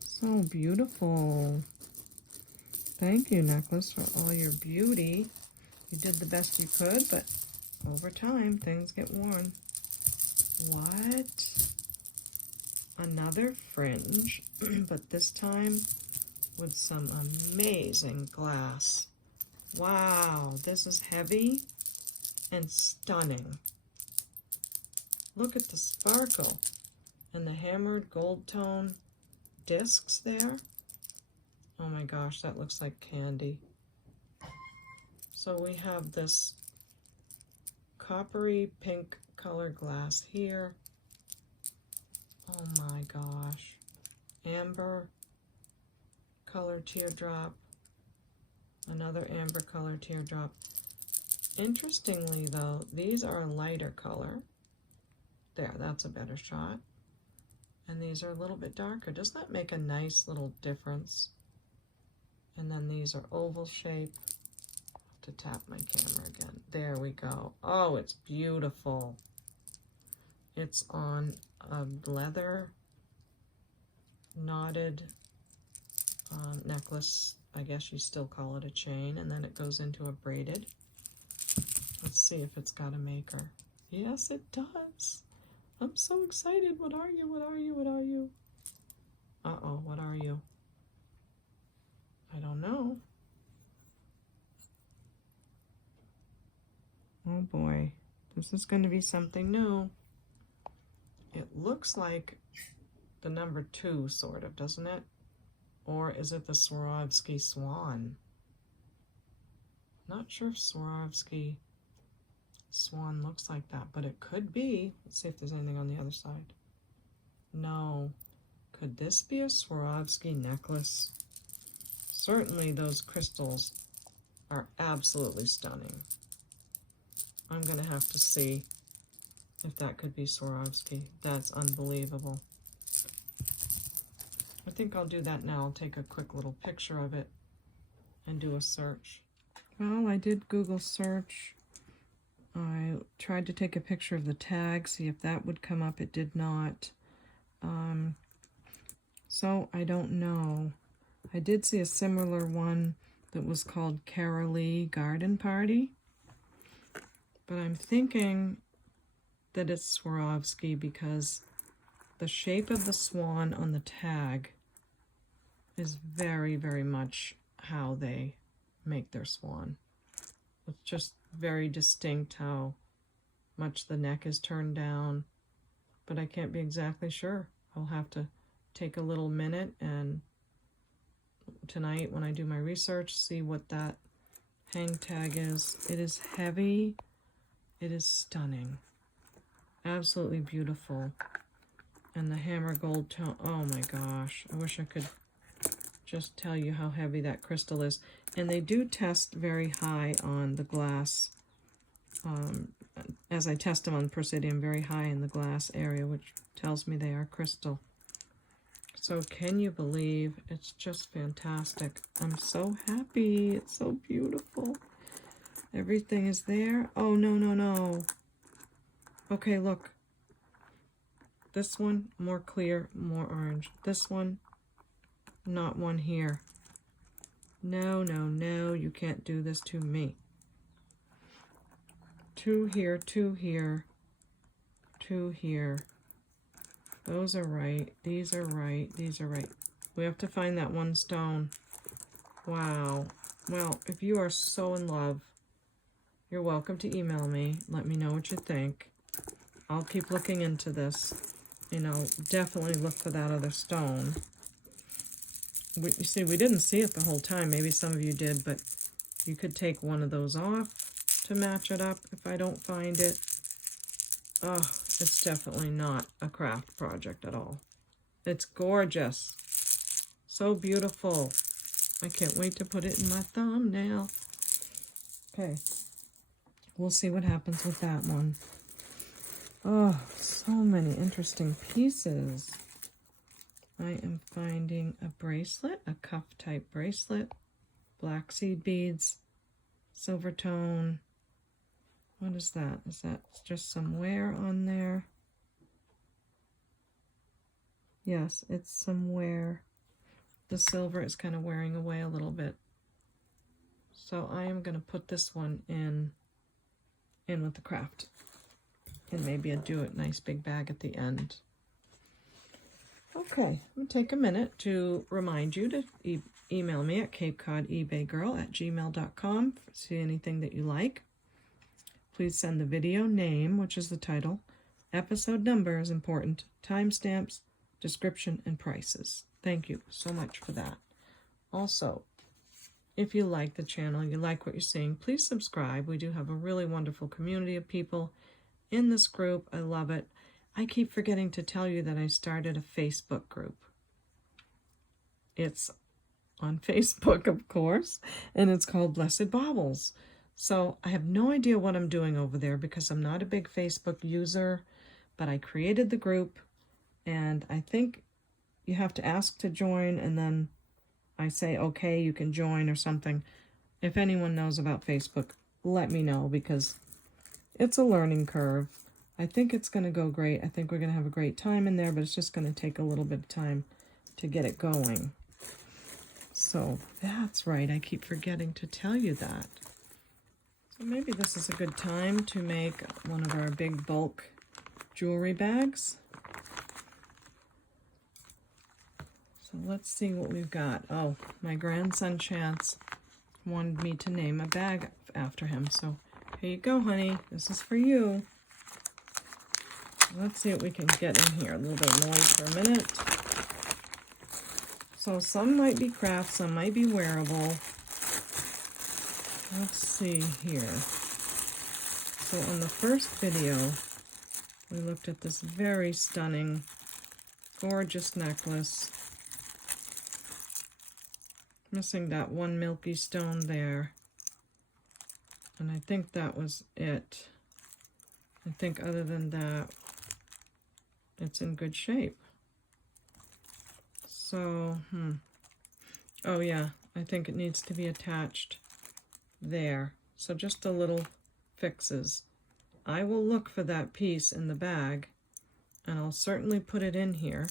so beautiful. Thank you, necklace, for all your beauty. You did the best you could, but over time, things get worn. What? Another fringe, but this time with some amazing glass. Wow, this is heavy and stunning. Look at the sparkle and the hammered gold tone discs there. Oh my gosh, that looks like candy. So we have this coppery pink color glass here. Oh my gosh. Amber color teardrop. Another amber color teardrop. Interestingly though, these are a lighter color. There, that's a better shot. And these are a little bit darker. Doesn't that make a nice little difference? And then these are oval shape. To tap my camera again. There we go. Oh, it's beautiful. It's on a leather knotted necklace. I guess you still call it a chain, and then it goes into a braided. Let's see if it's got a maker. Yes, it does. I'm so excited. What are you? What are you? What are you? Uh-oh, what are you? I don't know. Oh boy, this is going to be something new. It looks like the number 2, sort of, doesn't it? Or is it the Swarovski Swan? Not sure if Swarovski Swan looks like that, but it could be. Let's see if there's anything on the other side. No. Could this be a Swarovski necklace? Certainly those crystals are absolutely stunning. I'm going to have to see if that could be Swarovski. That's unbelievable. I think I'll do that now. I'll take a quick little picture of it and do a search. Well, I did Google search. I tried to take a picture of the tag, see if that would come up. It did not. So I don't know. I did see a similar one that was called Carolee Garden Party. But I'm thinking that it's Swarovski because the shape of the swan on the tag is very, very much how they make their swan. It's just very distinct how much the neck is turned down, but I can't be exactly sure. I'll have to take a little minute and tonight when I do my research, see what that hang tag is. It is heavy. It is stunning. Absolutely beautiful. And the hammer gold tone, oh my gosh. I wish I could just tell you how heavy that crystal is. And they do test very high on the glass. As I test them on Presidium, very high in the glass area, which tells me they are crystal. So can you believe? It's just fantastic. I'm so happy. It's so beautiful. Everything is there. Oh, no, no, no. Okay, look. This one, more clear, more orange. This one, not one here. No, no, no, you can't do this to me. 2 here, 2 here, 2 here. Those are right. These are right. These are right. We have to find that one stone. Wow. Well, if you are so in love, you're welcome to email me. Let me know what you think. I'll keep looking into this. You know, definitely look for that other stone. You see, we didn't see it the whole time. Maybe some of you did, but you could take one of those off to match it up if I don't find it. Oh, it's definitely not a craft project at all. It's gorgeous. So beautiful. I can't wait to put it in my thumbnail. Okay. We'll see what happens with that one. Oh, so many interesting pieces. I am finding a bracelet, a cuff type bracelet, black seed beads, silver tone. What is that? Is that just some wear on there? Yes, it's some wear. The silver is kind of wearing away a little bit. So I am going to put this one in with the craft. And maybe I'll do it nice big bag at the end. Okay, I'm going to take a minute to remind you to email me at CapeCodEbayGirl@gmail.com to see anything that you like. Please send the video name, which is the title, episode number is important, timestamps, description, and prices. Thank you so much for that. Also, if you like the channel, you like what you're seeing, please subscribe. We do have a really wonderful community of people in this group. I love it. I keep forgetting to tell you that I started a Facebook group. It's on Facebook, of course, and it's called Blessed Baubles. So I have no idea what I'm doing over there because I'm not a big Facebook user, but I created the group, and I think you have to ask to join, and then I say, okay, you can join or something. If anyone knows about Facebook, let me know because it's a learning curve. I think it's going to go great. I think we're going to have a great time in there, but it's just going to take a little bit of time to get it going. So that's right. I keep forgetting to tell you that. So maybe this is a good time to make one of our big bulk jewelry bags. So let's see what we've got. Oh, my grandson Chance wanted me to name a bag after him. So here you go, honey. This is for you. Let's see what we can get in here. A little bit of noise for a minute. So some might be craft, some might be wearable. Let's see here. So on the first video, we looked at this very stunning, gorgeous necklace. Missing that one milky stone there. And I think that was it. I think other than that, it's in good shape. So, oh yeah, I think it needs to be attached there. So just a little fixes. I will look for that piece in the bag, and I'll certainly put it in here.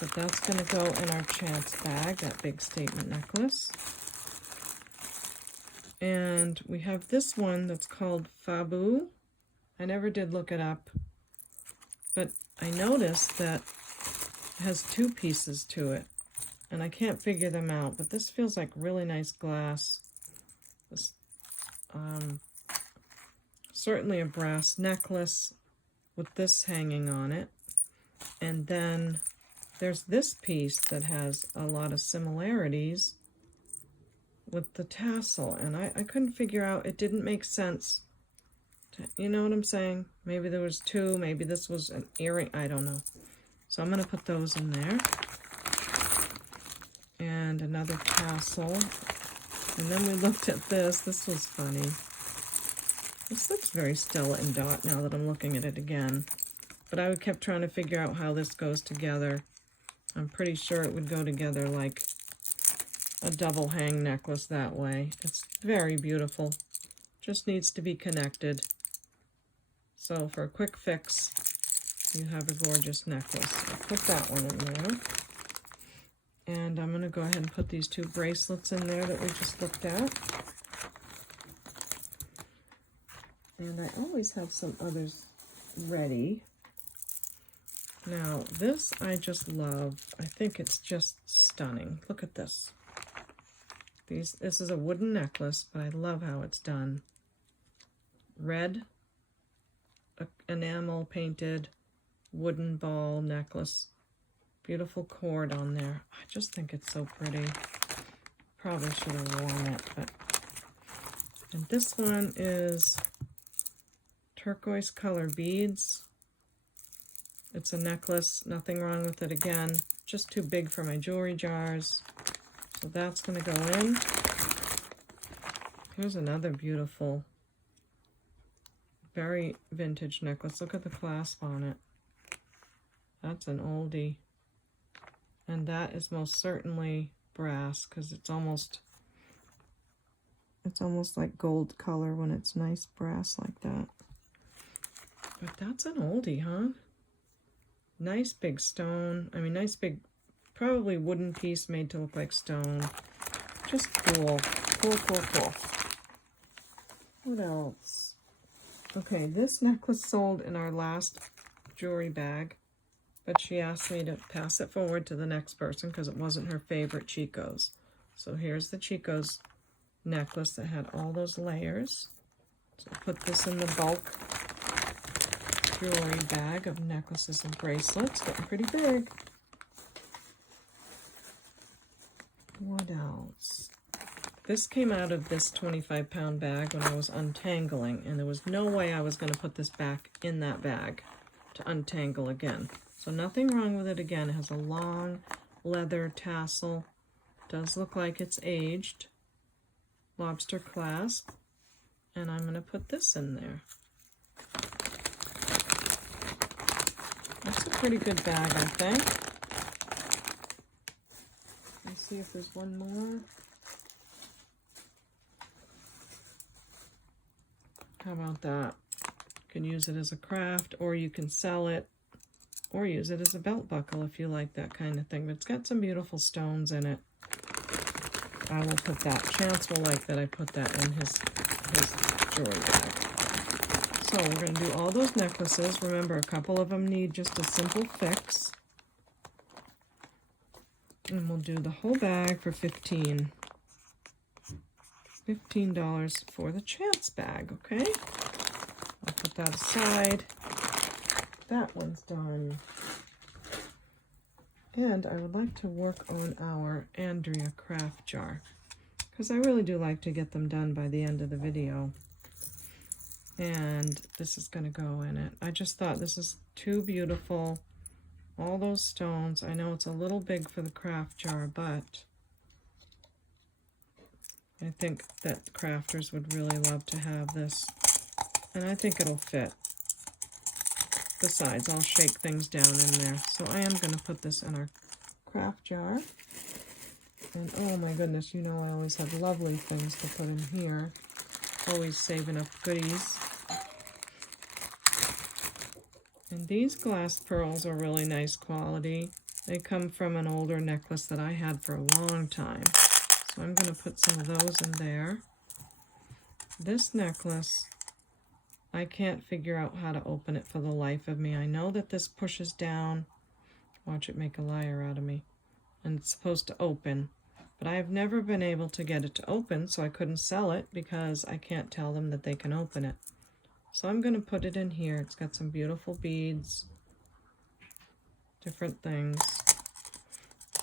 But that's going to go in our Chance bag, that big statement necklace. And we have this one that's called Fabu. I never did look it up, but I noticed that it has 2 pieces to it, and I can't figure them out, but this feels like really nice glass. This, certainly a brass necklace with this hanging on it. And then there's this piece that has a lot of similarities with the tassel, and I couldn't figure out, it didn't make sense. You know what I'm saying? Maybe there was two, maybe this was an earring, I don't know. So I'm gonna put those in there. And another tassel. And then we looked at this. This was funny. This looks very Stella and Dot now that I'm looking at it again. But I kept trying to figure out how this goes together. I'm pretty sure it would go together like a double hang necklace that way. It's very beautiful. Just needs to be connected. So for a quick fix, you have a gorgeous necklace. I'll put that one in there. And I'm going to go ahead and put these two bracelets in there that we just looked at. And I always have some others ready. Now, this I just love. I think it's just stunning. Look at this. This is a wooden necklace, but I love how it's done. Red, enamel painted, wooden ball necklace. Beautiful cord on there. I just think it's so pretty. Probably should have worn it, but... And this one is turquoise color beads. It's a necklace, nothing wrong with it again. Just too big for my jewelry jars. So that's going to go in. Here's another beautiful, very vintage necklace. Look at the clasp on it. That's an oldie. And that is most certainly brass, because it's almost like gold color when it's nice brass like that. But that's an oldie, huh? Nice big stone. I mean, nice big, probably wooden piece made to look like stone. Just cool. Cool, cool, cool. What else? Okay, this necklace sold in our last jewelry bag, but she asked me to pass it forward to the next person because it wasn't her favorite Chico's. So here's the Chico's necklace that had all those layers. So I'll put this in the bulk jewelry bag of necklaces and bracelets. Getting pretty big. What else? This came out of this 25-pound bag when I was untangling, and there was no way I was going to put this back in that bag to untangle again. So nothing wrong with it again. It has a long leather tassel. Does look like it's aged. Lobster clasp. And I'm going to put this in there. That's a pretty good bag, I think. Let's see if there's one more. How about that? You can use it as a craft, or you can sell it, or use it as a belt buckle if you like that kind of thing. But it's got some beautiful stones in it. I will put that. Chance will like that I put that in his jewelry bag. So we're going to do all those necklaces. Remember, a couple of them need just a simple fix. And we'll do the whole bag for $15 for the Chance bag, okay? I'll put that aside. That one's done. And I would like to work on our Andrea craft jar, because I really do like to get them done by the end of the video. And this is going to go in it. I just thought this is too beautiful. All those stones. I know it's a little big for the craft jar, but I think that crafters would really love to have this. And I think it'll fit. Besides, I'll shake things down in there. So I am going to put this in our craft jar. And oh my goodness, you know I always have lovely things to put in here. Always saving up goodies. And these glass pearls are really nice quality. They come from an older necklace that I had for a long time. So I'm going to put some of those in there. This necklace, I can't figure out how to open it for the life of me. I know that this pushes down. Watch it make a liar out of me. And it's supposed to open. But I have never been able to get it to open, so I couldn't sell it because I can't tell them that they can open it. So I'm going to put it in here. It's got some beautiful beads. different things.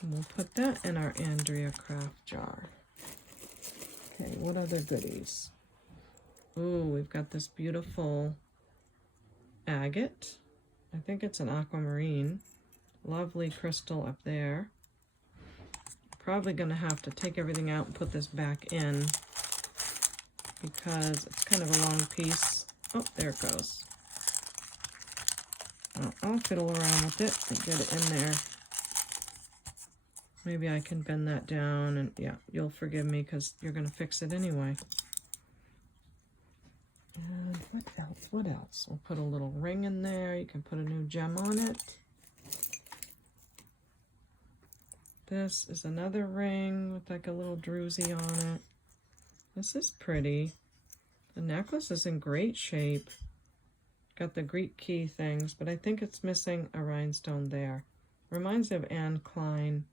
And we'll put that in our Andrea craft jar. Okay, what other goodies? Ooh, we've got this beautiful agate. I think it's an aquamarine. Lovely crystal up there. Probably going to have to take everything out and put this back in because it's kind of a long piece. Oh, there it goes. I'll fiddle around with it and get it in there. Maybe I can bend that down, and yeah, you'll forgive me because you're going to fix it anyway. And what else? What else? We'll put a little ring in there. You can put a new gem on it. This is another ring with like a little druzy on it. This is pretty. The necklace is in great shape. Got the Greek key things, but I think it's missing a rhinestone there. Reminds me of Anne Klein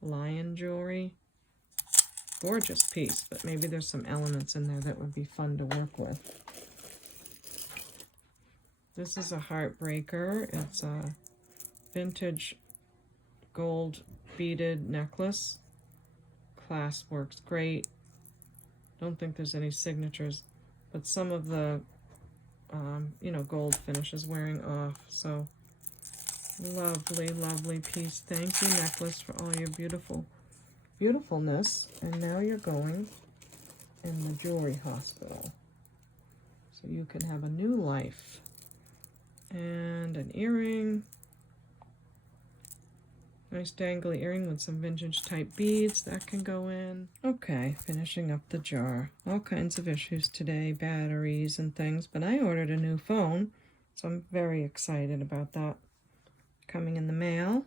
lion jewelry. Gorgeous piece, but maybe there's some elements in there that would be fun to work with. This is a heartbreaker. It's a vintage gold beaded necklace. Clasp works great. Don't think there's any signatures, but some of the you know, gold finish is wearing off. So lovely, lovely piece. Thank you, necklace, for all your beautifulness. And now you're going in the jewelry hospital, so you can have a new life. And an earring. Nice dangly earring with some vintage type beads that can go in. Okay, finishing up the jar. All kinds of issues today, batteries and things, but I ordered a new phone, so I'm very excited about that coming in the mail.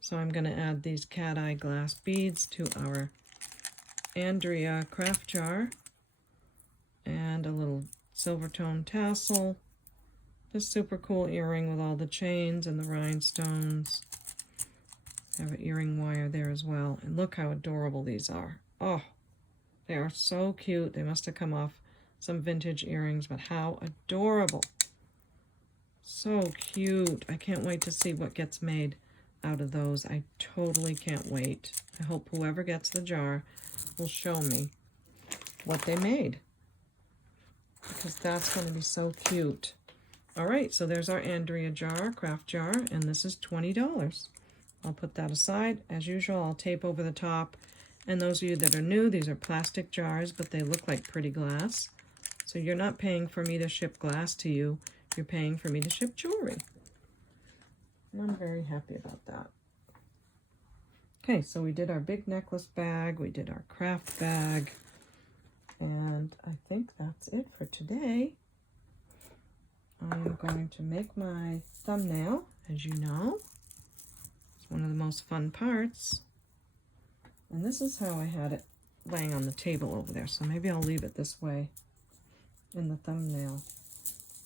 So I'm going to add these cat eye glass beads to our Andrea craft jar, and a little silver tone tassel. This super cool earring with all the chains and the rhinestones. I have an earring wire there as well. And look how adorable these are. Oh, they are so cute. They must have come off some vintage earrings, but how adorable. So cute. I can't wait to see what gets made out of those. I totally can't wait. I hope whoever gets the jar will show me what they made, because that's going to be so cute. All right, so there's our Andrea jar, craft jar, and this is $20. I'll put that aside. As usual, I'll tape over the top. And those of you that are new, these are plastic jars, but they look like pretty glass. So you're not paying for me to ship glass to you. You're paying for me to ship jewelry. And I'm very happy about that. Okay, so we did our big necklace bag. We did our craft bag. And I think that's it for today. I'm going to make my thumbnail, as you know. It's one of the most fun parts. And this is how I had it laying on the table over there. So maybe I'll leave it this way in the thumbnail.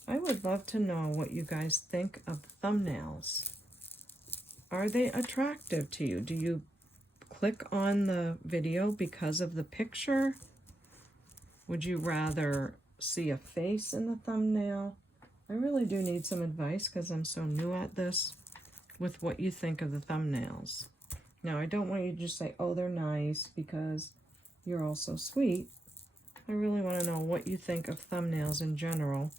I would love to know what you guys think of thumbnails. Are they attractive to you? Do you click on the video because of the picture? Would you rather see a face in the thumbnail? I really do need some advice because I'm so new at this with what you think of the thumbnails. Now, I don't want you to just say, oh, they're nice because you're all so sweet. I really want to know what you think of thumbnails in general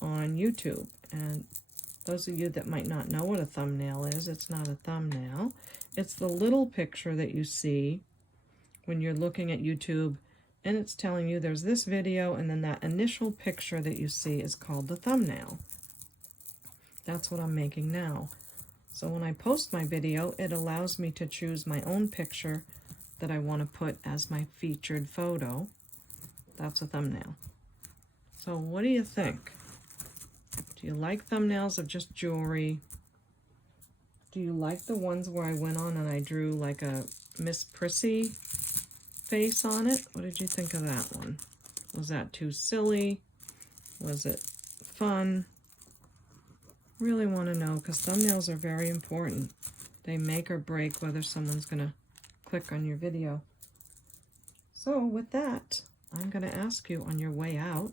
on YouTube. And those of you that might not know what a thumbnail is, it's not a thumbnail. It's the little picture that you see when you're looking at YouTube, and it's telling you there's this video, and then that initial picture that you see is called the thumbnail. That's what I'm making now. So when I post my video, it allows me to choose my own picture that I want to put as my featured photo. That's a thumbnail. So what do you think? Do you like thumbnails of just jewelry? Do you like the ones where I went on and I drew like a Miss Prissy face on it? What did you think of that one? Was that too silly? Was it fun? Really want to know, because thumbnails are very important. They make or break whether someone's going to click on your video. So with that, I'm going to ask you on your way out,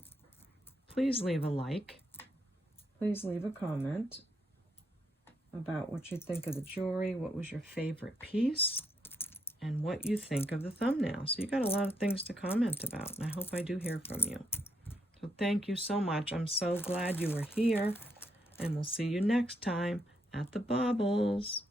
please leave a like. Please leave a comment. about what you think of the jewelry, what was your favorite piece, and what you think of the thumbnail. So you got a lot of things to comment about, and I hope I do hear from you. So thank you so much. I'm so glad you were here, and we'll see you next time at the Baubles.